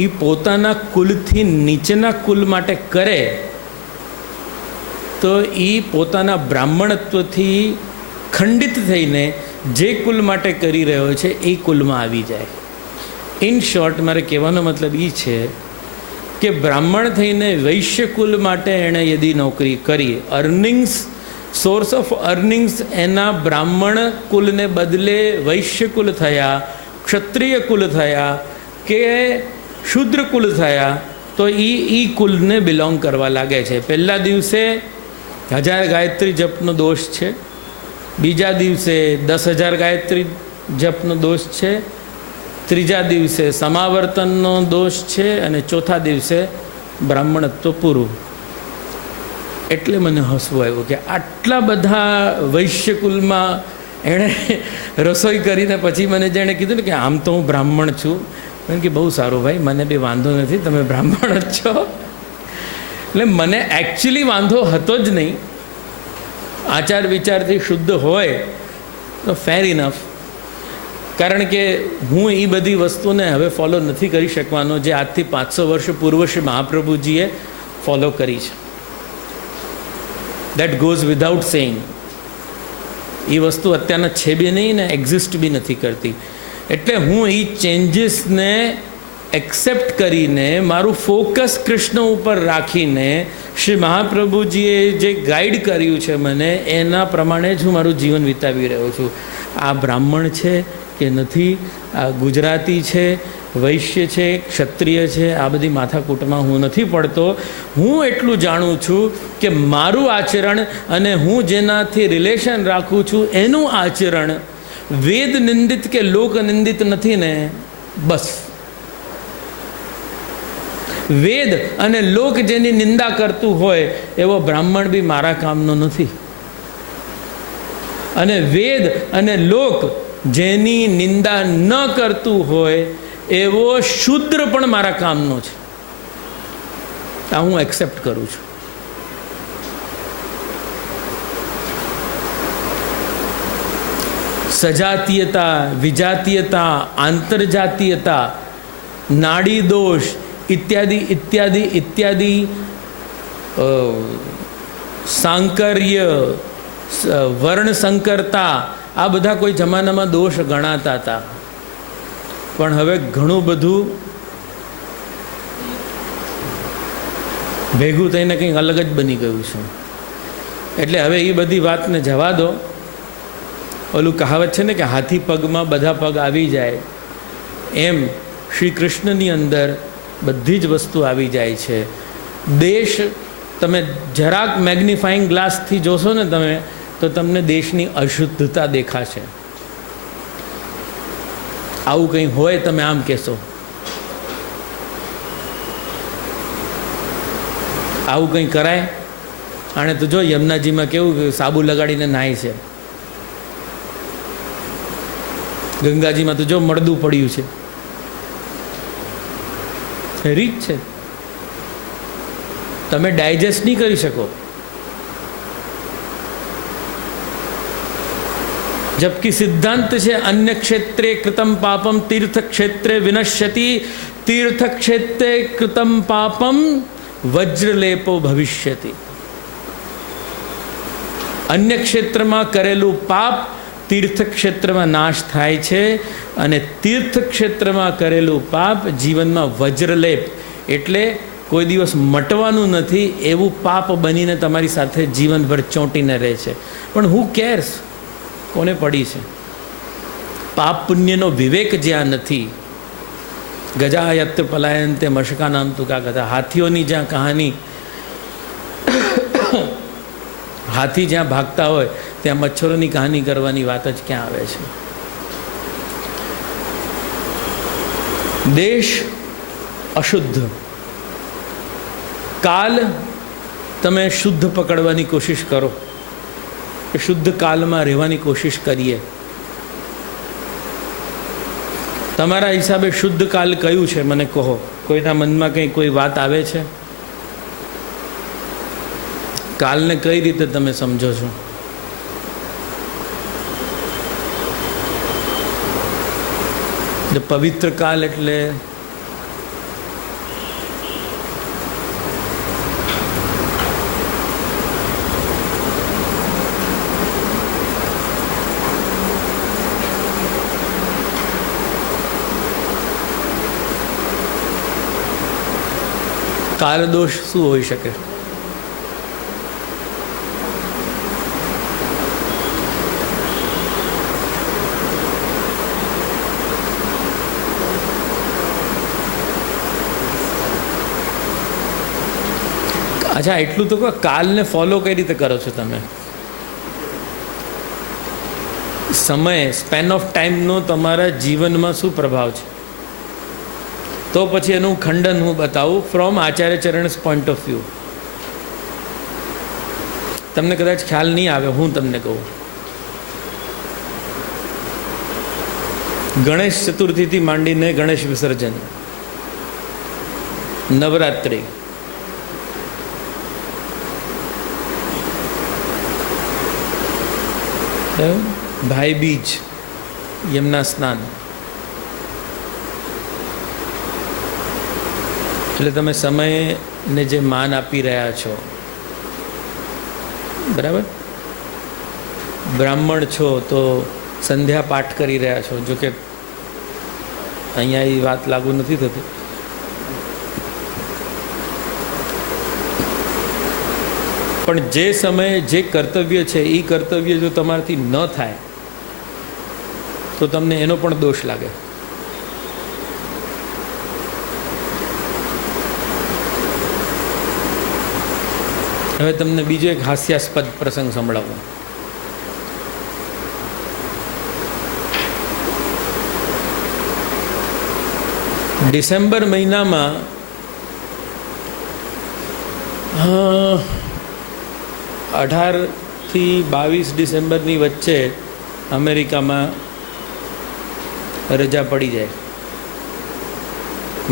એ પોતાના કુલથી નીચેના કુલ માટે કરે તો એ પોતાના બ્રાહ્મણત્વથી ખંડિત થઈને જે કુલ માટે કરી રહ્યો છે એ કુલમાં આવી જાય. ઇન શોર્ટ મારે કહેવાનો મતલબ એ છે કે બ્રાહ્મણ થઈને વૈશ્ય કુલ માટે એણે યદી નોકરી કરી, અર્નિંગ્સ, સોર્સ ઓફ અર્નિંગ્સ એના બ્રાહ્મણ કુલને બદલે વૈશ્ય કુલ થયા, ક્ષત્રિય કુલ થયા કે શુદ્ર કુલ થયા, તો એ કુલને બિલોંગ કરવા લાગે છે. પહેલા દિવસે 1000 ગાયત્રી જપનો દોષ છે, બીજા દિવસે 10,000 ગાયત્રી જપનો દોષ છે, ત્રીજા દિવસે સમાવર્તનનો દોષ છે અને ચોથા દિવસે બ્રાહ્મણત્વ પૂરું. એટલે મને હસવું આવ્યું કે આટલા બધા વૈશ્ય કુલમાં એણે રસોઈ કરીને પછી મને જેણે કીધું ને કે આમ તો હું બ્રાહ્મણ છું. મેં કે બહુ સારું ભાઈ, મને બી વાંધો નથી, તમે બ્રાહ્મણ જ છો. એટલે મને એકચ્યુઅલી વાંધો હતો જ નહીં. આચાર વિચારથી શુદ્ધ હોય તો ફેર ઇનફ. કારણ કે હું એ બધી વસ્તુને હવે ફોલો નથી કરી શકવાનો જે આજથી 500 વર્ષ પૂર્વ શ્રી મહાપ્રભુજીએ ફોલો કરી છે. That goes without saying. એ વસ્તુ અત્યારના છે બી નહીં ને એક્ઝિસ્ટ બી નથી કરતી. એટલે હું એ ચેન્જીસને એક્સેપ્ટ કરીને મારું ફોકસ કૃષ્ણ ઉપર રાખીને શ્રી મહાપ્રભુજીએ જે ગાઈડ કર્યું છે મને એના પ્રમાણે જ હું મારું જીવન વિતાવી રહ્યો છું. આ બ્રાહ્મણ છે કે નથી, આ ગુજરાતી છે, વૈશ્ય છે, ક્ષત્રિય છે, આ બધી માથાકૂટમાં હું નથી પડતો. હું એટલું જાણું છું કે મારું આચરણ અને હું જેનાથી રિલેશન રાખું છું એનું આચરણ વેદ નિંદિત કે લોક નિંદિત નથી ને, બસ. વેદ અને લોક જેની નિંદા કરતું હોય એવો બ્રાહ્મણ બી મારા કામનો નથી, અને વેદ અને લોક જેની નિંદા ન કરતું હોય એવો શુદ્ર પણ મારા કામનો છે. આ હું એક્સેપ્ટ કરું છું. સજાતીયતા, વિજાતીયતા, આંતરજાતીયતા, નાડી દોષ ઇત્યાદિ ઇત્યાદિ ઇત્યાદિ, સાંકર્ય, વર્ણસંકરતા, આ બધા કોઈ જમાનામાં દોષ ગણાતા હતા. પણ હવે ઘણું બધું ભેગું થઈને કંઈક અલગ જ બની ગયું છે. એટલે હવે એ બધી વાતને જવા દો. ઓલું કહાવત છે ને કે હાથી પગમાં બધા પગ આવી જાય, એમ શ્રી કૃષ્ણની અંદર બધી જ વસ્તુ આવી જાય છે. દેશ તમે જરાક મેગ્નિફાઈંગ ગ્લાસથી જોશો ને તમે, તો તમને દેશની અશુદ્ધતા દેખાશે. આવું કંઈ હોય તમે આમ કહેશો, આવું કંઈ કરાય? આણે તો જો યમુનાજીમાં કેવું સાબુ લગાડીને નાય છે, ગંગાજીમાં તો જો મળદું પડ્યું છે. રીત છે, તમે ડાયજેસ્ટ નહીં કરી શકો. જબકી સિદ્ધાંત છે અન્ય ક્ષેત્રે કૃતમ પાપમ તીર્થ ક્ષેત્રે વિનશ્યતિ, તીર્થ ક્ષેત્રે કૃતમ પાપમ વજ્રલેપો ભવિષ્યતિ. અન્ય ક્ષેત્રમાં કરેલું પાપ તીર્થ ક્ષેત્રમાં નાશ થાય છે, અને તીર્થ ક્ષેત્રમાં કરેલું પાપ જીવનમાં વજ્રલેપ એટલે કોઈ દિવસ મટવાનું નથી એવું પાપ બનીને તમારી સાથે જીવનભર ચોંટીને રહે છે. પણ હુ કેર્સ? કોને પડી છે? પાપ પુણ્યનો વિવેક જ્યાં નથી, ગજાયત પલાયંતે મશકા નામ તુકા કથા, હાથીઓની જ્યાં કહાની, હાથી જ્યાં ભાગતા હોય ત્યાં મચ્છરોની કહાની કરવાની વાત જ ક્યાં આવે છે? દેશ અશુદ્ધ, કાલ તમે શુદ્ધ પકડવાની કોશિશ કરો, શુદ્ધ કાલમાં રહેવાની કોશિશ કરીએ. તમારા હિસાબે શુદ્ધ કાલ કયું છે મને કહો. કોઈના મનમાં કંઈ કોઈ વાત આવે છે? કાલને કઈ રીતે તમે સમજો છો? પવિત્ર કાલ એટલે કાલ દોષ શું હોઈ શકે? અચ્છા, એટલું તો કહો, કાલને ફોલો કઈ રીતે કરો છો તમે? સમય, સ્પેન ઓફ ટાઈમનો તમારા જીવનમાં શું પ્રભાવ છે? તો પછી એનું ખંડન હું બતાવું from Acharya ચરણ્સ point of view. તમને કદાચ ખ્યાલ નહીં આવે, હું તમને કહું. ગણેશ ચતુર્થીથી માંડીને ગણેશ વિસર્જન, નવરાત્રિ, ભાઈ બીજ, યમુના સ્નાન, એટલે તમે સમયને જે માન આપી રહ્યા છો, બરાબર? બ્રાહ્મણ છો તો સંધ્યા પાઠ કરી રહ્યા છો. જોકે અહીંયા એ વાત લાગુ નથી થતી. પણ જે સમયે જે કર્તવ્ય છે એ કર્તવ્ય જો તમારાથી ન થાય તો તમને એનો પણ દોષ લાગે. હવે તમને બીજો એક હાસ્યાસ્પદ પ્રસંગ સંભળાવું. ડિસેમ્બર મહિનામાં 18 થી 22 ડિસેમ્બરની વચ્ચે અમેરિકામાં રજા પડી જાય,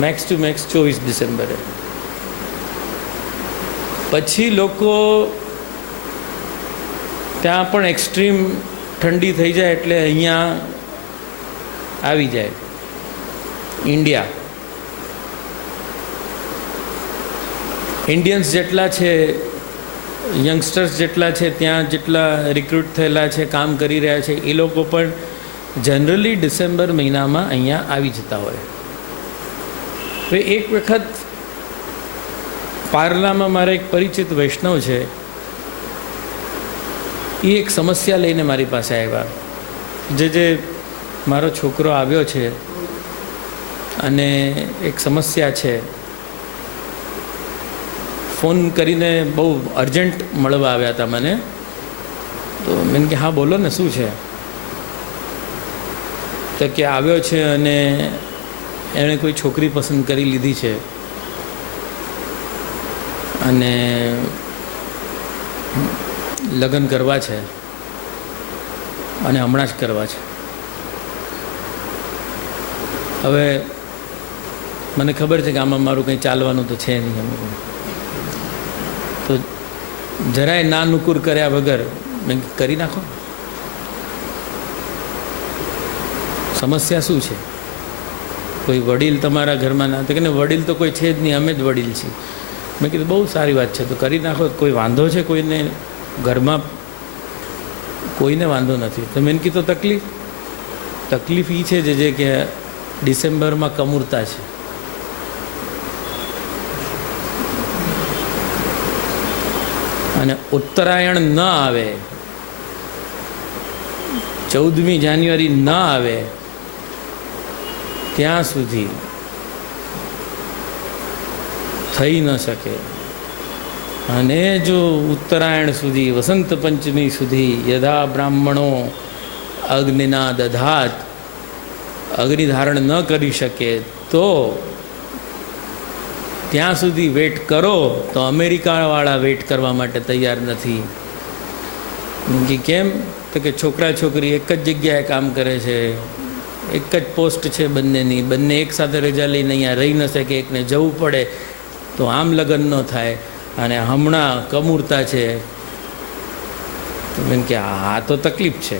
મેક્સ ટુ મેક્સ 24 ડિસેમ્બરે. પછી લોકો ત્યાં પણ એક્સ્ટ્રીમ ઠંડી થઈ જાય એટલે અહીંયા આવી જાય ઇન્ડિયા. ઇન્ડિયન્સ જેટલા છે, યંગસ્ટર્સ જેટલા છે, ત્યાં જેટલા રિક્રુટ થયેલા છે, કામ કરી રહ્યા છે, એ લોકો પણ જનરલી ડિસેમ્બર મહિનામાં અહીંયા આવી જતા હોય. તો એક વખત પાર્લામાં મારા એક પરિચિત વૈષ્ણવ છે, એ એક સમસ્યા લઈને મારી પાસે આવ્યા. જે મારો છોકરો આવ્યો છે અને એક સમસ્યા છે, ફોન કરીને બહુ અર્જન્ટ મળવા આવ્યા હતા મને. તો મેં કે હા બોલો ને, શું છે? તો કે આવ્યો છે અને એણે કોઈ છોકરી પસંદ કરી લીધી છે અને લગ્ન કરવા છે અને હમણાં જ કરવા છે. હવે મને ખબર છે કે આમાં મારું કંઈ ચાલવાનું તો છે નહીં. તો જરાય ના નુકુર કર્યા વગર મેં કરી નાખો. સમસ્યા શું છે? કોઈ વડીલ તમારા ઘરમાં ના? તો કે વડીલ તો કોઈ છે જ નહીં, અમે જ વડીલ છીએ. મેં કીધું બહુ સારી વાત છે, તો કરી નાખો. કોઈ વાંધો છે કોઈને ઘરમાં? કોઈને વાંધો નથી. તો મેં કીધું તકલીફ એ છે જે કે ડિસેમ્બરમાં કમૂરતા છે. અને ઉત્તરાયણ ન આવે, 14મી જાન્યુઆરી ન આવે ત્યાં સુધી થઈ ન શકે. અને જો ઉત્તરાયણ સુધી, વસંત પંચમી સુધી યદા બ્રાહ્મણો અગ્નિના દધાત, અગ્નિ ધારણ ન કરી શકે તો ત્યાં સુધી વેટ કરો. તો અમેરિકાવાળા વેટ કરવા માટે તૈયાર નથી. કે કેમ? તો કે છોકરા છોકરી એક જ જગ્યાએ કામ કરે છે, એક જ પોસ્ટ છે બંનેની, બંને એક સાથે રજા લઈને અહીંયા રહી ન શકે, એકને જવું પડે, તો આમ લગ્ન ન થાય. અને હમણાં કમૂરતા છે. તો બેન કે આ તો તકલીફ છે.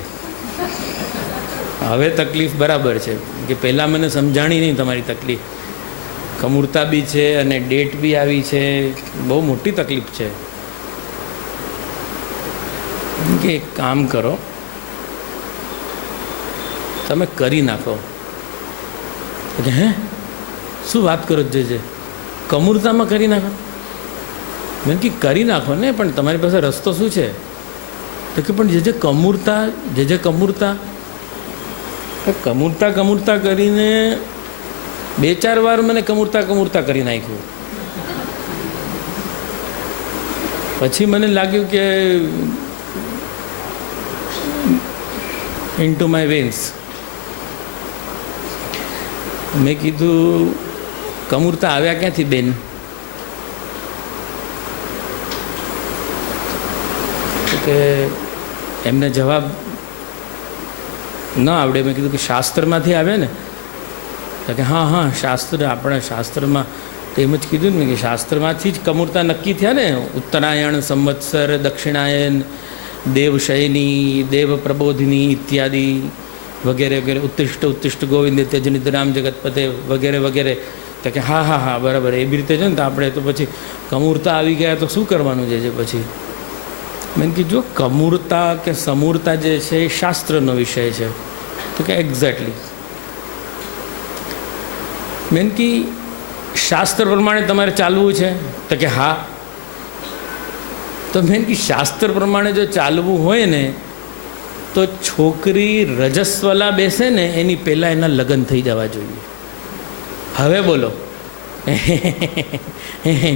હવે તકલીફ બરાબર છે કે પહેલાં મને સમજાણી નહીં તમારી તકલીફ. કમૂરતા બી છે અને ડેટ બી આવી છે, બહુ મોટી તકલીફ છે. કે એક કામ કરો, તમે કરી નાખો. હે શું વાત કરો? જે કમૂરતામાં કરી નાખો? મેં કે કરી નાખો ને, પણ તમારી પાસે રસ્તો શું છે? તો કે પણ જે કમૂરતા કરીને 2-4 વાર મને કમૂરતા કરી નાખ્યું. પછી મને લાગ્યું કે ઇન્ટુ માય વેન્સ. મેં કીધું કમૂરતા આવ્યા ક્યાંથી બેન? કે એમને જવાબ ન આવડે. મેં કીધું કે શાસ્ત્રમાંથી આવે ને? તો કે હા આપણા શાસ્ત્રમાં તો એમ જ કીધું ને કે શાસ્ત્રમાંથી જ કમૂરતા નક્કી થયા ને. ઉત્તરાયણ, સંવત્સર, દક્ષિણાયન, દેવશયની, દેવ પ્રબોધિની ઇત્યાદિ વગેરે વગેરે, ઉત્તિષ્ઠ ગોવિંદ ત્યજનિદ્રામ જગતપતે વગેરે વગેરે. તો કે હા બરાબર, એવી રીતે છે ને. તો આપણે તો પછી કમૂરતા આવી ગયા તો શું કરવાનું છે પછી? મેં કીધું જો કમૂરતા કે સમૂરતા જે છે એ શાસ્ત્રનો વિષય છે. તો કે એક્ઝેક્ટલી. મેં કી શાસ્ત્ર પ્રમાણે તમારે ચાલવું છે? તો કે હા. તો મેં કી શાસ્ત્ર પ્રમાણે જો ચાલવું હોય ને તો છોકરી રજસ્વલા બેસે ને એની પહેલાં એના લગ્ન થઈ જવા જોઈએ. હવે બોલો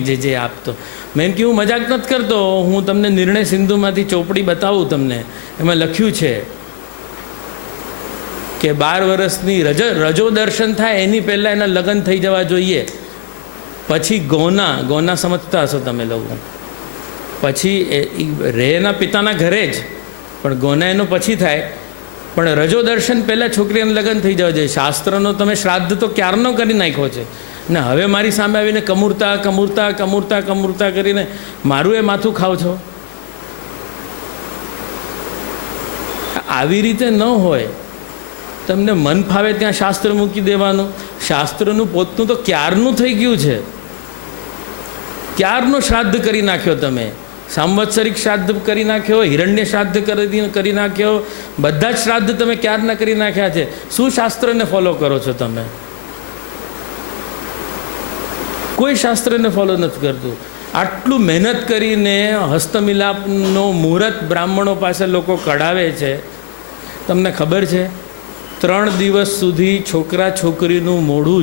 જે આપતો. મેં કે હું મજાક નથી કરતો, હું તમને નિર્ણય સિંધુમાંથી ચોપડી બતાવું તમને. એમાં લખ્યું છે કે 12 વર્ષની રજો દર્શન થાય એની પહેલાં એના લગ્ન થઈ જવા જોઈએ. પછી ગૌના સમજતા હશો તમે લોકો. પછી રહે એના પિતાના ઘરે જ, પણ ગૌના એનો પછી થાય. પણ રજો દર્શન પહેલાં છોકરીને લગ્ન થઈ જવા જોઈએ. શાસ્ત્રનો તમે શ્રાદ્ધ તો ક્યારનો કરી નાખ્યો છે ને હવે મારી સામે આવીને કમૂરતા કરીને મારું એ માથું ખાવ છો. આવી રીતે ન હોય. તમને મન ફાવે ત્યાં શાસ્ત્ર મૂકી દેવાનું. શાસ્ત્રનું પોતનું તો ક્યારનું થઈ ગયું છે. ક્યારનો શ્રાદ્ધ કરી નાખ્યો તમે. સાંવત્સરિક શ્રાદ્ધ કરી નાખ્યો, હિરણ્ય શ્રાદ્ધ કરી નાખ્યો, બધા જ શ્રાદ્ધ તમે ક્યારના કરી નાખ્યા છે. શું શાસ્ત્રને ફોલો કરો છો તમે? કોઈ શાસ્ત્રને ફોલો નથી કરતું. આટલું મહેનત કરીને હસ્તમિલાપનો મુહૂર્ત બ્રાહ્મણો પાસે લોકો કઢાવે છે. તમને ખબર છે 3 દિવસ સુધી છોકરા છોકરીનું મોઢું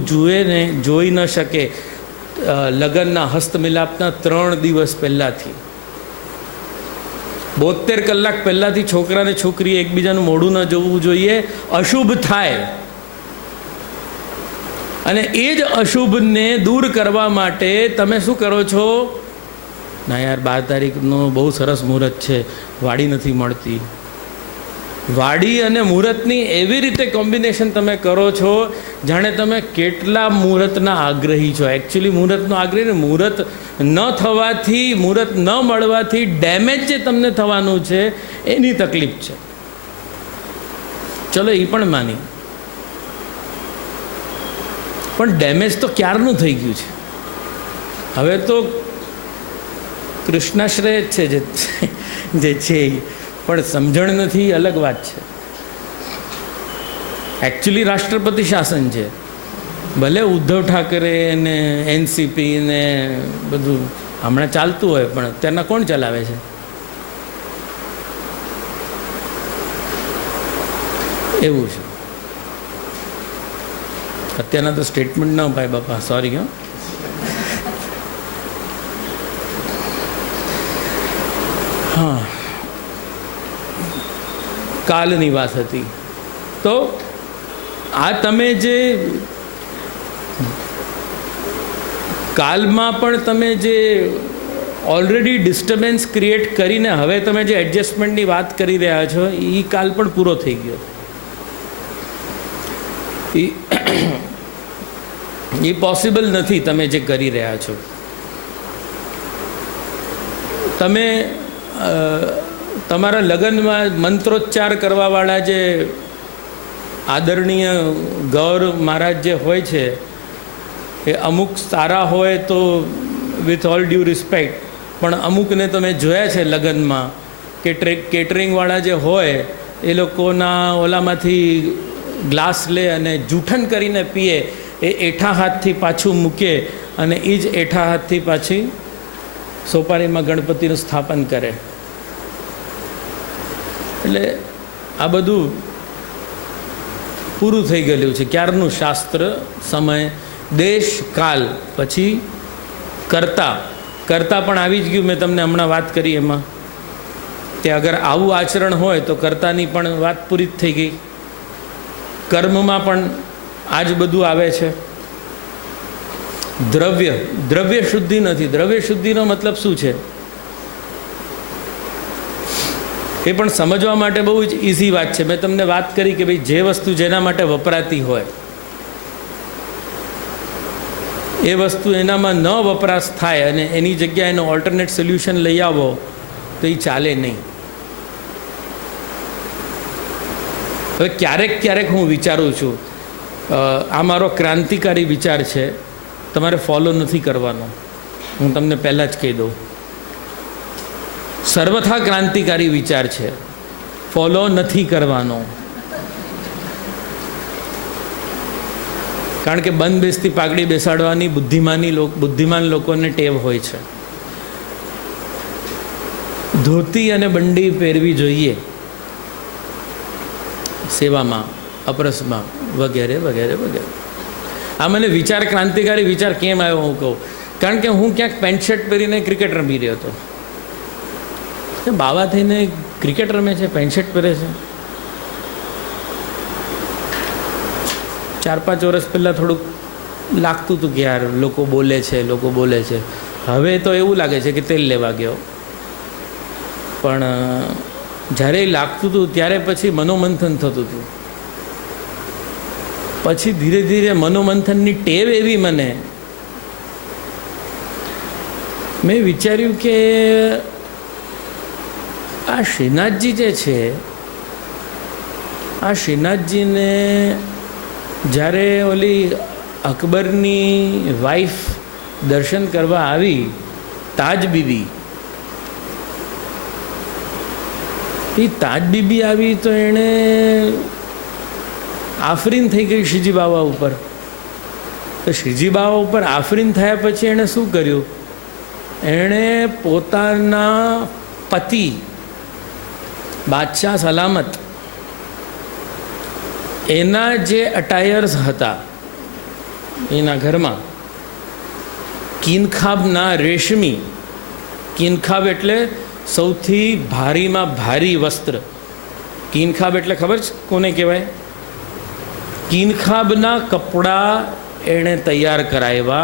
જોઈ ન શકે. લગ્નના હસ્તમિલાપના 3 દિવસ પહેલાંથી 72 કલાક પહેલાંથી છોકરાને છોકરીએ એકબીજાનું મોઢું ન જોવું જોઈએ, અશુભ થાય. અને એ જ અશુભને દૂર કરવા માટે તમે શું કરો છો? ના યાર 12 તારીખનો બહુ સરસ મુહૂર્ત છે, વાડી નથી મળતી. વાડી અને મુહૂર્તની એવી રીતે કોમ્બિનેશન તમે કરો છો જાણે તમે કેટલા મુહૂર્તના આગ્રહી છો. એકચ્યુઅલી મુહૂર્તનો આગ્રહી, મુહૂર્ત ન થવાથી, મુહૂર્ત ન મળવાથી ડેમેજ જે તમને થવાનું છે એની તકલીફ છે. ચલો એ પણ માની, પણ ડેમેજ તો ક્યારનું થઈ ગયું છે. હવે તો કૃષ્ણાશ્રય જ છે જે છે, પણ સમજણ નથી, અલગ વાત છે. એકચ્યુઅલી રાષ્ટ્રપતિ શાસન છે. ભલે ઉદ્ધવ ઠાકરે ને એનસીપી ને બધું હમણાં ચાલતું હોય, પણ અત્યારના કોણ ચલાવે છે? એવું છે. અત્યારના તો સ્ટેટમેન્ટ ન ભાઈ બાપા, સોરી. હા, કાલની વાત હતી. તો આ તમે જે કાલમાં પણ તમે જે ઓલરેડી ડિસ્ટર્બન્સ ક્રિએટ કરીને હવે તમે જે એડજસ્ટમેન્ટની વાત કરી રહ્યા છો એ કાલ પણ પૂરો થઈ ગયો. એ પોસિબલ નથી. તમે જે કરી રહ્યા છો, તમે તમારા લગ્નમાં મંત્રોચ્ચાર કરવાવાળા જે આદરણીય ગૌર મહારાજ જે હોય છે એ અમુક સારા હોય તો વિથ ઓલ ડ્યુ રિસ્પેક્ટ, પણ અમુકને તમે જોયા છે લગ્નમાં કે કેટરિંગવાળા જે હોય એ લોકોના ઓલામાંથી ગ્લાસ લે અને જૂઠન કરીને પીએ, એ એઠા હાથથી પાછું મૂકે અને એ જ એઠા હાથથી પાછી સોપારીમાં ગણપતિનું સ્થાપન કરે. એટલે આ બધું પૂરું થઈ ગયેલું છે ક્યારનું. શાસ્ત્ર, સમય, દેશ, કાલ, પછી કર્તા પણ આવી જ ગયું. મેં તમને હમણાં વાત કરી એમાં કે અગર આવું આચરણ હોય તો કર્તાની પણ વાત પૂરી જ થઈ ગઈ. કર્મમાં પણ આ જ બધું આવે છે. દ્રવ્ય શુદ્ધિ નથી. દ્રવ્ય શુદ્ધિનો મતલબ શું છે એ પણ સમજવા માટે બહુ જ ઇઝી વાત છે. મેં તમને વાત કરી કે ભાઈ જે વસ્તુ જેના માટે વપરાતી હોય એ વસ્તુ એનામાં ન વપરાશ થાય અને એની જગ્યાએ એનો ઓલ્ટરનેટ સોલ્યુશન લઈ આવો તો એ ચાલે નહીં. હવે ક્યારેક હું વિચારું છું, આ મારો ક્રાંતિકારી વિચાર છે, તમારે ફોલો નથી કરવાનો, હું તમને પહેલાં જ કહી દઉં. સર્વથા ક્રાંતિકારી વિચાર છે, ફોલો નથી કરવાનો. કારણ કે બંધ બેસતી પાઘડી બેસાડવાની બુદ્ધિમાન લોકોને ટેવ હોય છે. ધોતી અને બંડી પહેરવી જોઈએ સેવામાં, અપરસમાં, વગેરે વગેરે વગેરે. આ મને વિચાર, ક્રાંતિકારી વિચાર કેમ આવ્યો હું કહું. કારણ કે હું ક્યાંક પેન્ટ શર્ટ પહેરીને ક્રિકેટ રમી રહ્યો હતો. બાવા થઈને ક્રિકેટ રમે છે, પેન્ટ શર્ટ પહેરે છે. 4-5 વર્ષ પહેલાં થોડુંક લાગતું હતું કે યાર લોકો બોલે છે. હવે તો એવું લાગે છે કે તેલ લેવા ગયો. પણ જ્યારે એ લાગતું હતું ત્યારે પછી મનોમંથન થતું હતું. પછી ધીરે ધીરે મનોમંથનની ટેવ એવી મને, મેં વિચાર્યું કે આ શ્રીનાથજી જે છે, આ શ્રીનાથજીને જ્યારે ઓલી અકબરની વાઈફ દર્શન કરવા આવી, તાજ બીબી, એ તાજ બીબી આવી તો એણે આફરીન થઈ ગઈ શ્રીજી બાવા ઉપર. તો શ્રીજી બાવા ઉપર આફરીન થયા પછી એણે શું કર્યું? એણે પોતાના પતિ બાદશાહ સલામત એના જે અટાયર્સ હતા એના ઘરમાં, કિનખાબના રેશમી, કિનખાબ એટલે સૌથી ભારીમાં ભારી વસ્ત્ર. કિનખાબ એટલે ખબર છે કોને કહેવાય? કિનખાબના કપડાં એણે તૈયાર કરાવ્યા,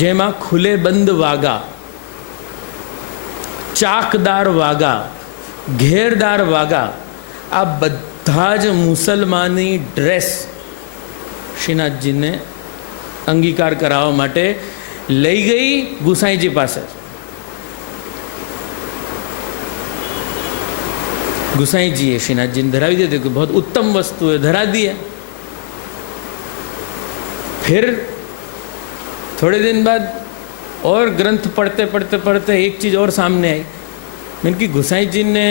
જેમાં ખુલ્લે બંધ વાગા, ચાકદાર વાગા, ઘેરદાર વાગા, આ બધા જ મુસલમાની ડ્રેસ શ્રીનાથજીને અંગીકાર કરાવવા માટે લઈ ગઈ ગુસાઈજી પાસે. गुसाई श्रीनाथ जी ने धरावी दिए कि बहुत उत्तम वस्तु है, धरा दिए. फिर थोड़े दिन बाद और ग्रंथ पढ़ते पढ़ते पढ़ते एक चीज़ और सामने आई. मैंने कि गुसाई जी ने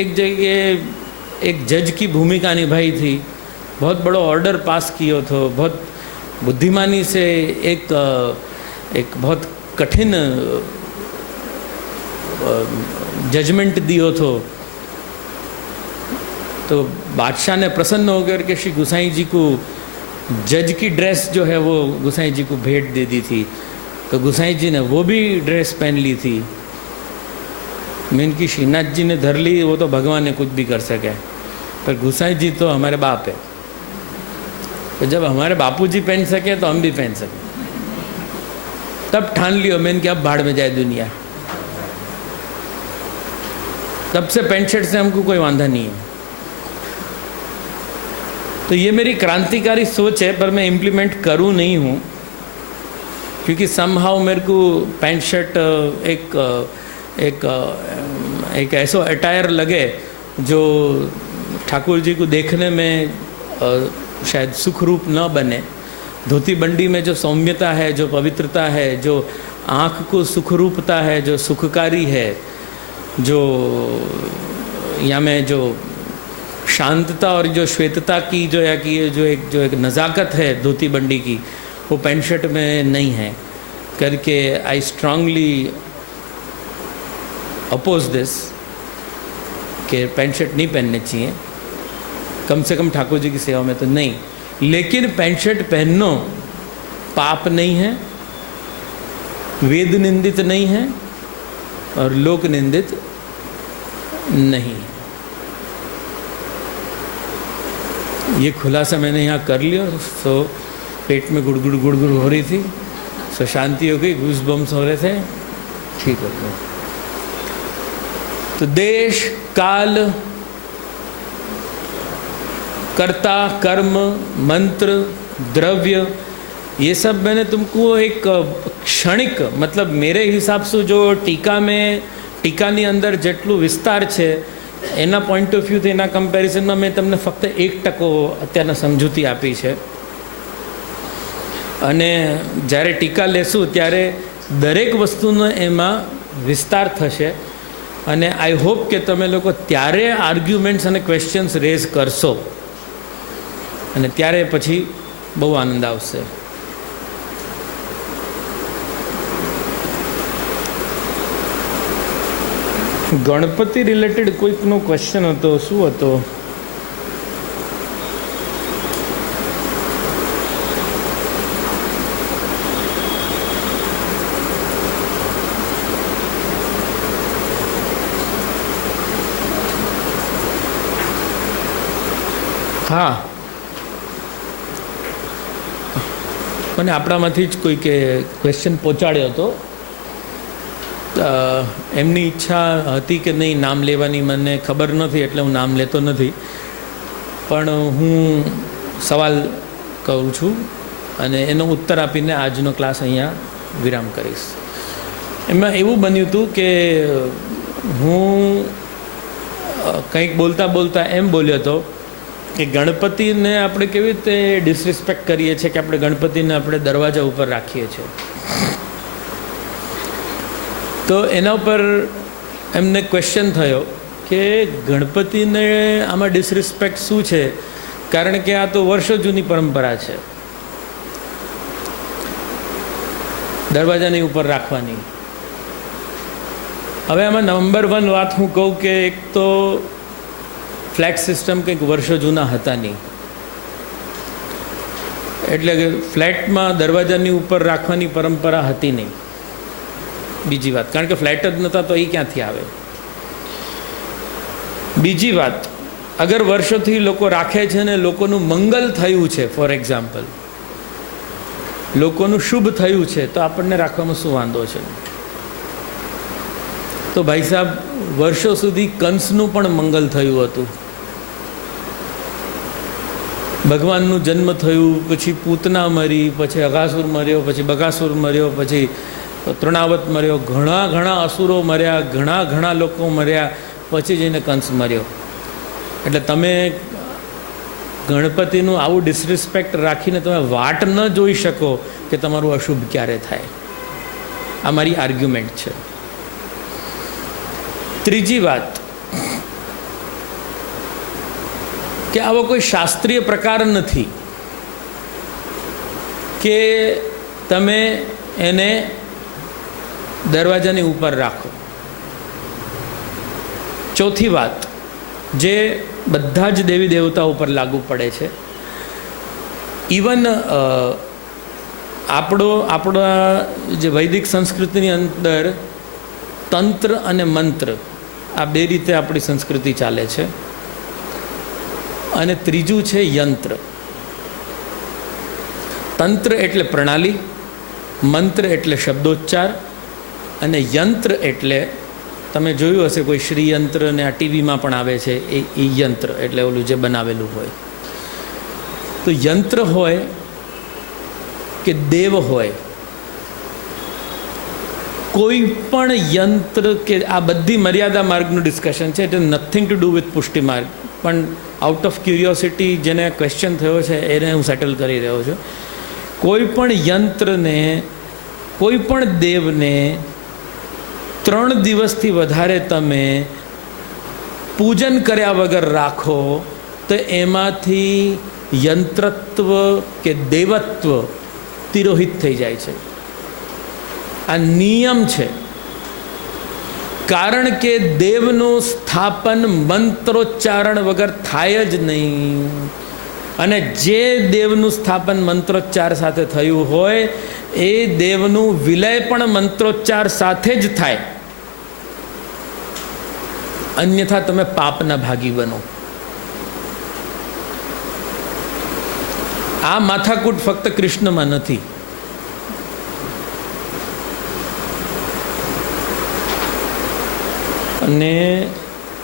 एक जगह एक जज की भूमिका निभाई थी, बहुत बड़ा ऑर्डर पास किया था, बहुत बुद्धिमानी से एक बहुत कठिन जजमेंट दियो थो. तो बादशाह ने प्रसन्न होकर के श्री गुसाई जी को जज की ड्रेस जो है वो गुसाई जी को भेंट दे दी थी. तो गुसाई जी ने वो भी ड्रेस पहन ली थी. मीन की श्रीनाथ जी ने धर ली, वो तो भगवान ने कुछ भी कर सके, पर गुसाई जी तो हमारे बाप है. तो जब हमारे बापू जी पहन सके तो हम भी पहन सके. तब ठान लियो मैंने कि अब भाड़ में जाए दुनिया. तब से पेंट शर्ट से हमको कोई वांधा नहीं है. तो ये मेरी क्रांतिकारी सोच है, पर मैं इम्प्लीमेंट करूँ नहीं हूँ, क्योंकि समहाउ मेरे को पैंट शर्ट एक ऐसा अटायर लगे जो ठाकुर जी को देखने में शायद सुखरूप न बने. धोती बंडी में जो सौम्यता है, जो पवित्रता है, जो आँख को सुखरूपता है, जो सुखकारी है, जो या में जो शांतता और जो श्वेतता की जो या कि जो एक नज़ाकत है धोती बंडी की, वो पैंट शर्ट में नहीं है करके आई स्ट्रांगली अपोज दिस कि पैंट शर्ट नहीं पहनने चाहिए, कम से कम ठाकुर जी की सेवा में तो नहीं. लेकिन पैंट शर्ट पहनना पाप नहीं है, वेद निंदित नहीं है और लोक निंदित नहीं है. ये खुलासा मैंने यहाँ कर लिया. सो पेट में गुड़गुड़ गुड़गुड़ हो रही थी, सो शांति हो गई, गूस बम्स हो रहे थे, ठीक हो गया. तो देश काल कर्ता कर्म मंत्र द्रव्य ये सब मैंने तुमको एक क्षणिक, मतलब मेरे हिसाब से जो टीकानी अंदर जेटलू विस्तार है एना पॉइंट ऑफ व्यू थी, एना कम्पेरिजन में मैं तमने फक्त 1% अत्यारना समझूती आपी है. अने જ્યારે ટીકા લેશું ત્યારે દરેક વસ્તુનો એમાં વિસ્તાર થશે. અને આઈ હોપ કે તમે લોકો ત્યારે આર્ગ્યુમેન્ટ્સ અને ક્વેશ્ચન્સ રેઝ કરશો અને ત્યારે પછી બહુ આનંદ આવશે. ગણપતિ રિલેટેડ કોઈકનો ક્વેશ્ચન હતો, શું હતો? હા, મને આપણામાંથી જ કોઈકે ક્વેશ્ચન પહોંચાડ્યો હતો. એમની ઈચ્છા હતી કે નહીં નામ લેવાની, મને ખબર નથી એટલે હું નામ લેતો નથી. પણ હું સવાલ કહું છું અને એનો ઉત્તર આપીને આજનો ક્લાસ અહીંયા વિરામ કરીશ. એમાં એવું બન્યું હતું કે હું કંઈક બોલતા બોલતા એમ બોલ્યો હતો કે ગણપતિને આપણે કેવી રીતે ડિસરિસ્પેક્ટ કરીએ છીએ કે આપણે ગણપતિને આપણે દરવાજા ઉપર રાખીએ છીએ. તો એના ઉપર એમને ક્વેશ્ચન થયો કે ગણપતિને આમાં ડિસરિસ્પેક્ટ શું છે, કારણ કે આ તો વર્ષો જૂની પરંપરા છે દરવાજાની ઉપર રાખવાની. હવે આમાં નંબર 1 વાત હું કહું કે એક તો ફ્લેગ સિસ્ટમ કંઈક વર્ષો જૂના હતા નહીં, એટલે કે ફ્લેટમાં દરવાજાની ઉપર રાખવાની પરંપરા હતી નહીં. બીજી વાત, કારણ કે ફ્લેટ જ નહોતા તો એ ક્યાંથી આવે. બીજી વાત, અગર વર્ષોથી લોકો રાખે છે ને લોકોનું મંગલ થયું છે, ફોર એક્ઝામ્પલ લોકોનું શુભ થયું છે, તો આપણને રાખવામાં શું વાંધો છે? તો ભાઈ સાહેબ, વર્ષો સુધી કંસનું પણ મંગલ થયું હતું. ભગવાનનું જન્મ થયું, પછી પૂતના મરી, પછી અઘાસુર મર્યો, પછી બકાસુર મર્યો, પછી તૃણાવત મર્યો, ઘણા ઘણા અસુરો મર્યા, ઘણા ઘણા લોકો મર્યા, પછી જઈને કંસ મર્યો. એટલે તમે ગણપતિનું આવું ડિસરિસ્પેક્ટ રાખીને તમે વાટ ન જોઈ શકો કે તમારું અશુભ ક્યારે થાય. આ મારી આર્ગ્યુમેન્ટ છે. ત્રીજી વાત કે આવો કોઈ શાસ્ત્રીય પ્રકાર નથી કે તમે એને દરવાજાની ઉપર રાખો. ચોથી વાત, જે બધા જ દેવી દેવતા ઉપર લાગુ પડે છે. ઇવન આપણા જે વૈદિક સંસ્કૃતિની અંદર તંત્ર અને મંત્ર આ બે રીતે આપણી સંસ્કૃતિ ચાલે છે. અને ત્રીજું છે યંત્ર. તંત્ર એટલે પ્રણાલી, મંત્ર એટલે શબ્દોચ્ચાર, અને યંત્ર એટલે તમે જોયું હશે કોઈ શ્રીયંત્ર ને આ ટીવીમાં પણ આવે છે, એ યંત્ર એટલે ઓલું જે બનાવેલું હોય. તો યંત્ર હોય કે દેવ હોય, કોઈ પણ યંત્ર કે આ બધી મર્યાદા માર્ગનું ડિસ્કશન છે. It is nothing to do with પુષ્ટિ માર્ગ, પણ આઉટ ઓફ ક્યુરિયોસિટી જેને ક્વેશ્ચન થયો છે એને હું સેટલ કરી રહ્યો છું. કોઈ પણ યંત્રને, કોઈ પણ દેવને 3 દિવસથી વધારે તમે પૂજન કર્યા વગર રાખો તો એમાંથી યંત્રત્વ કે દેવત્વ તિરોહિત થઈ જાય છે. આ નિયમ છે, કારણ કે દેવનું સ્થાપન મંત્રોચ્ચારણ વગર થાય જ નહીં. અને જે દેવનું સ્થાપન મંત્રોચ્ચાર સાથે થયું હોય એ દેવનું વિલય પણ મંત્રોચ્ચાર સાથે જ થાય, અન્યથા તમે પાપના ભાગી બનો. આ માથાકૂટ ફક્ત કૃષ્ણમાં નથી. અને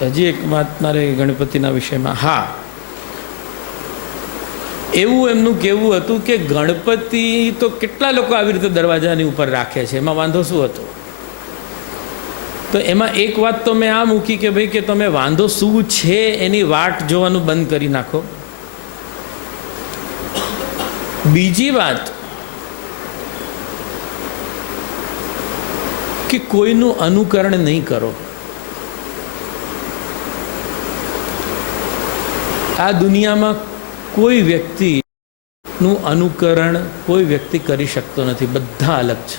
હજી એક વાત મારે ગણપતિના વિષયમાં, હા, એવું એમનું કહેવું હતું કે ગણપતિ તો કેટલા લોકો આવી રીતે દરવાજાની ઉપર રાખે છે, એમાં વાંધો શું હતો? તો એમાં એક વાત તો મેં આ મૂકી કે ભાઈ કે તમે વાંધો શું છે એની વાટ જોવાનું બંધ કરી નાખો. બીજી વાત કે કોઈનું અનુકરણ નહીં કરો. આ દુનિયામાં કોઈ વ્યક્તિનું અનુકરણ કોઈ વ્યક્તિ કરી શકતો નથી, બધા અલગ છે.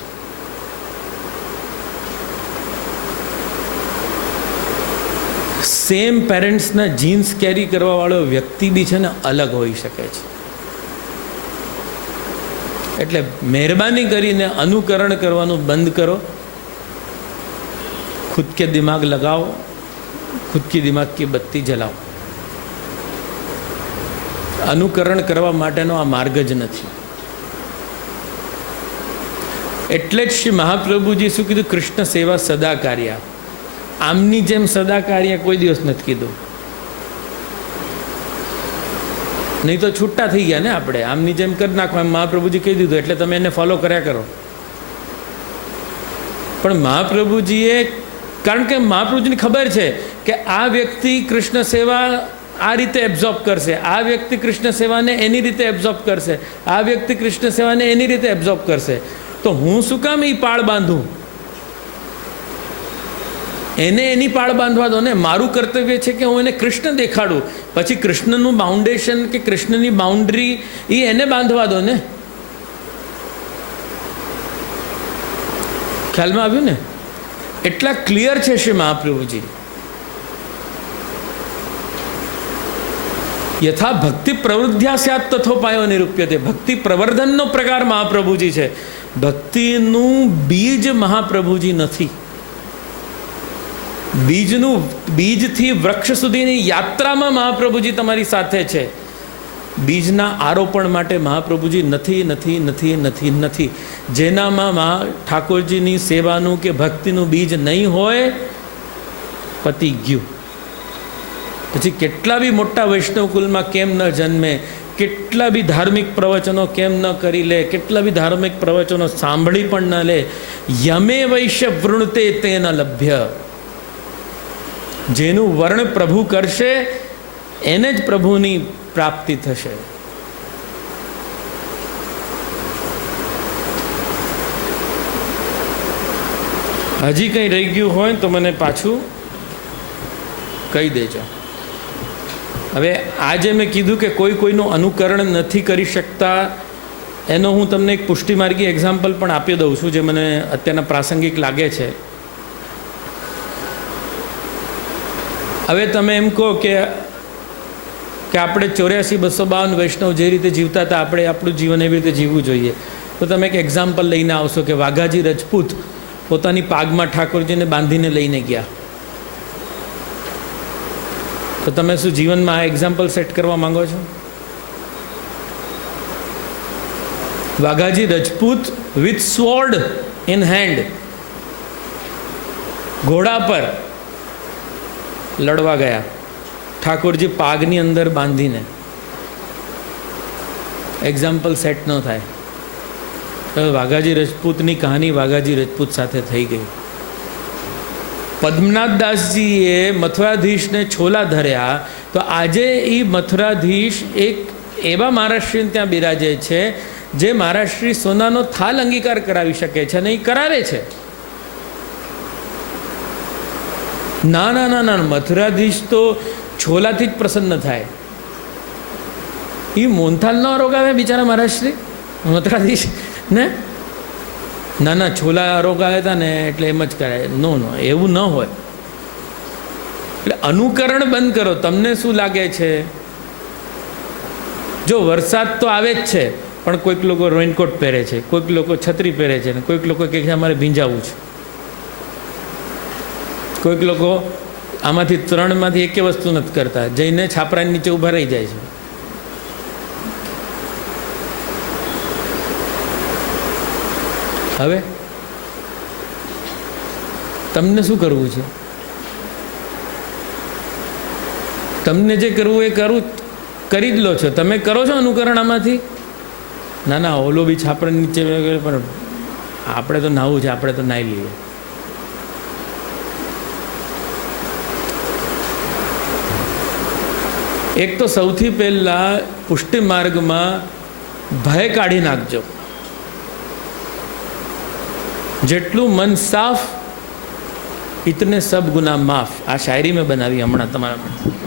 સેમ પેરેન્ટ્સના જીન્સ કેરી કરવા વાળો વ્યક્તિ બી છે ને અલગ હોઈ શકે છે. એટલે મહેરબાની કરીને અનુકરણ કરવાનું બંધ કરો. खुद के दिमाग लगाओ, खुद की दिमाग की बत्ती जलाओ. અનુકરણ કરવા માટેનો આ માર્ગ જ નથી. એટલે જ શ્રી મહાપ્રભુજી શું કીધું? કૃષ્ણ સેવા સદા કાર્ય. આમની જેમ સદા કાર્ય કોઈ દિવસ નથી કીધું, નહીં તો છૂટા થઈ ગયા ને આપણે. આમની જેમ કરી નાખવા મહાપ્રભુજી કહી દીધું એટલે તમે એને ફોલો કર્યા કરો. પણ મહાપ્રભુજીએ, કારણ કે મહાપ્રભુજીને ખબર છે કે આ વ્યક્તિ કૃષ્ણ સેવા આ રીતે એબ્ઝોર્બ કરશે, આ વ્યક્તિ કૃષ્ણ સેવાને એની રીતે એબ્ઝોર્બ કરશે, આ વ્યક્તિ કૃષ્ણ સેવાને એની રીતે એબ્ઝોર્બ કરશે, તો હું શું કામ એ પાળ બાંધું? એને એની પાળ બાંધવા દો ને. મારું કર્તવ્ય છે કે હું એને કૃષ્ણ દેખાડું, પછી કૃષ્ણનું બાઉન્ડેશન કે કૃષ્ણની બાઉન્ડ્રી એ એને બાંધવા દો ને. ખ્યાલમાં આવ્યું ને? એટલા ક્લિયર છે શ્રી મહાપ્રભુજી. યથા ભક્તિ પ્રવૃદ્ધ્યા સ્યાત તથોપાયો નિરૂપ્યતે. ભક્તિ પ્રવર્ધનનો પ્રકાર મહાપ્રભુજી છે. ભક્તિનું બીજ મહાપ્રભુજી નથી. બીજથી વૃક્ષ સુધીની યાત્રામાં મહાપ્રભુજી તમારી સાથે છે. બીજના આરોપણ માટે મહાપ્રભુજી નથી નથી નથી નથી નથી. જેનામાં ઠાકોરજીની સેવાનું કે ભક્તિનું બીજ નહીં હોય, પતી ગયું. પછી કેટલા બી મોટા વૈષ્ણવ કુલમાં કેમ ન જન્મે, કેટલા બી ધાર્મિક પ્રવચનો કેમ ન કરી લે, કેટલા બી ધાર્મિક પ્રવચનો સાંભળી પણ ન લે, યમે વૈશ્ય વૃણતે તેન લભ્ય. જેનું વર્ણ પ્રભુ કરશે એને જ પ્રભુની પ્રાપ્તિ થશે. હજી કંઈ રહી ગયું હોય તો મને પાછું કહી દેજો. હવે આજે મેં કીધું કે કોઈ કોઈનું અનુકરણ નથી કરી શકતા, એનો હું તમને એક પુષ્ટિમાર્ગી એક્ઝામ્પલ પણ આપી દઉં છું, જે મને અત્યારના પ્રાસંગિક લાગે છે. હવે તમે એમ કહો કે આપણે 84,252 વૈષ્ણવ જે રીતે જીવતા હતા, આપણે આપણું જીવન એવી રીતે જીવવું જોઈએ. તો તમે એક એક્ઝામ્પલ લઈને આવશો કે વાઘાજી રજપૂત પોતાની પાગમાં ઠાકોરજીને બાંધીને લઈને ગયા. તો તમે શું જીવનમાં આ એક્ઝામ્પલ સેટ કરવા માંગો છો? વાઘાજી રજપૂત વિથ સ્વોર્ડ ઇન હેન્ડ, ઘોડા પર લડવા ગયા, ઠાકોરજી પાગની અંદર બાંધીને. એક્ઝામ્પલ સેટ ન થાય. વાઘાજી રજપૂતની કહાની વાઘાજી રજપૂત સાથે થઈ ગઈ. પદ્મનાથ દાસજીએ મથુરાધીશને છોલા ધર્યા, તો આજે એ મથુરાધીશ એક એવા મહારાષ્ટ્રીયન ત્યાં બિરાજે છે જે મહારાષ્ટ્રી સોનાનો થાલ અંગીકાર કરાવી શકે છે, અને એ કરાવે છે. ના ના ના ના, મથુરાધીશ તો છોલાથી જ પ્રસન્ન થાય. એ મોહનથાલ ન રોગાવે બિચારા મહારાષ્ટ્રી મથુરાધીશ ને. ના ના, છોલા રોગાવ્યા હતા ને એટલે એમ જ કરાય. નો નો, એવું ન હોય. એટલે અનુકરણ બંધ કરો. તમને શું લાગે છે? જો વરસાદ તો આવે જ છે, પણ કોઈક લોકો રેઇનકોટ પહેરે છે, કોઈક લોકો છત્રી પહેરે છે, ને કોઈક લોકો કહે છે અમારે ભીંજાવું છે. કોઈક લોકો આમાંથી ત્રણમાંથી એકે વસ્તુ નથી કરતા, જઈને છાપરાની નીચે ઊભા રહી જાય છે. હવે તમને શું કરવું છે? તમને જે કરવું એ કરી જ લો છો. તમે કરો છો અનુકરણ આમાંથી? ના ના, ઓલો બી છાપરા નીચે, પણ આપણે તો નાહવું છે, આપણે તો નાહી લઈએ. એક તો સૌથી પહેલાં પુષ્ટિ માર્ગમાં ભય કાઢી નાખજો. જેટલું મન સાફ ઇતને સબ ગુના માફ. આ શાયરી મેં બનાવી હમણાં તમારા માટે.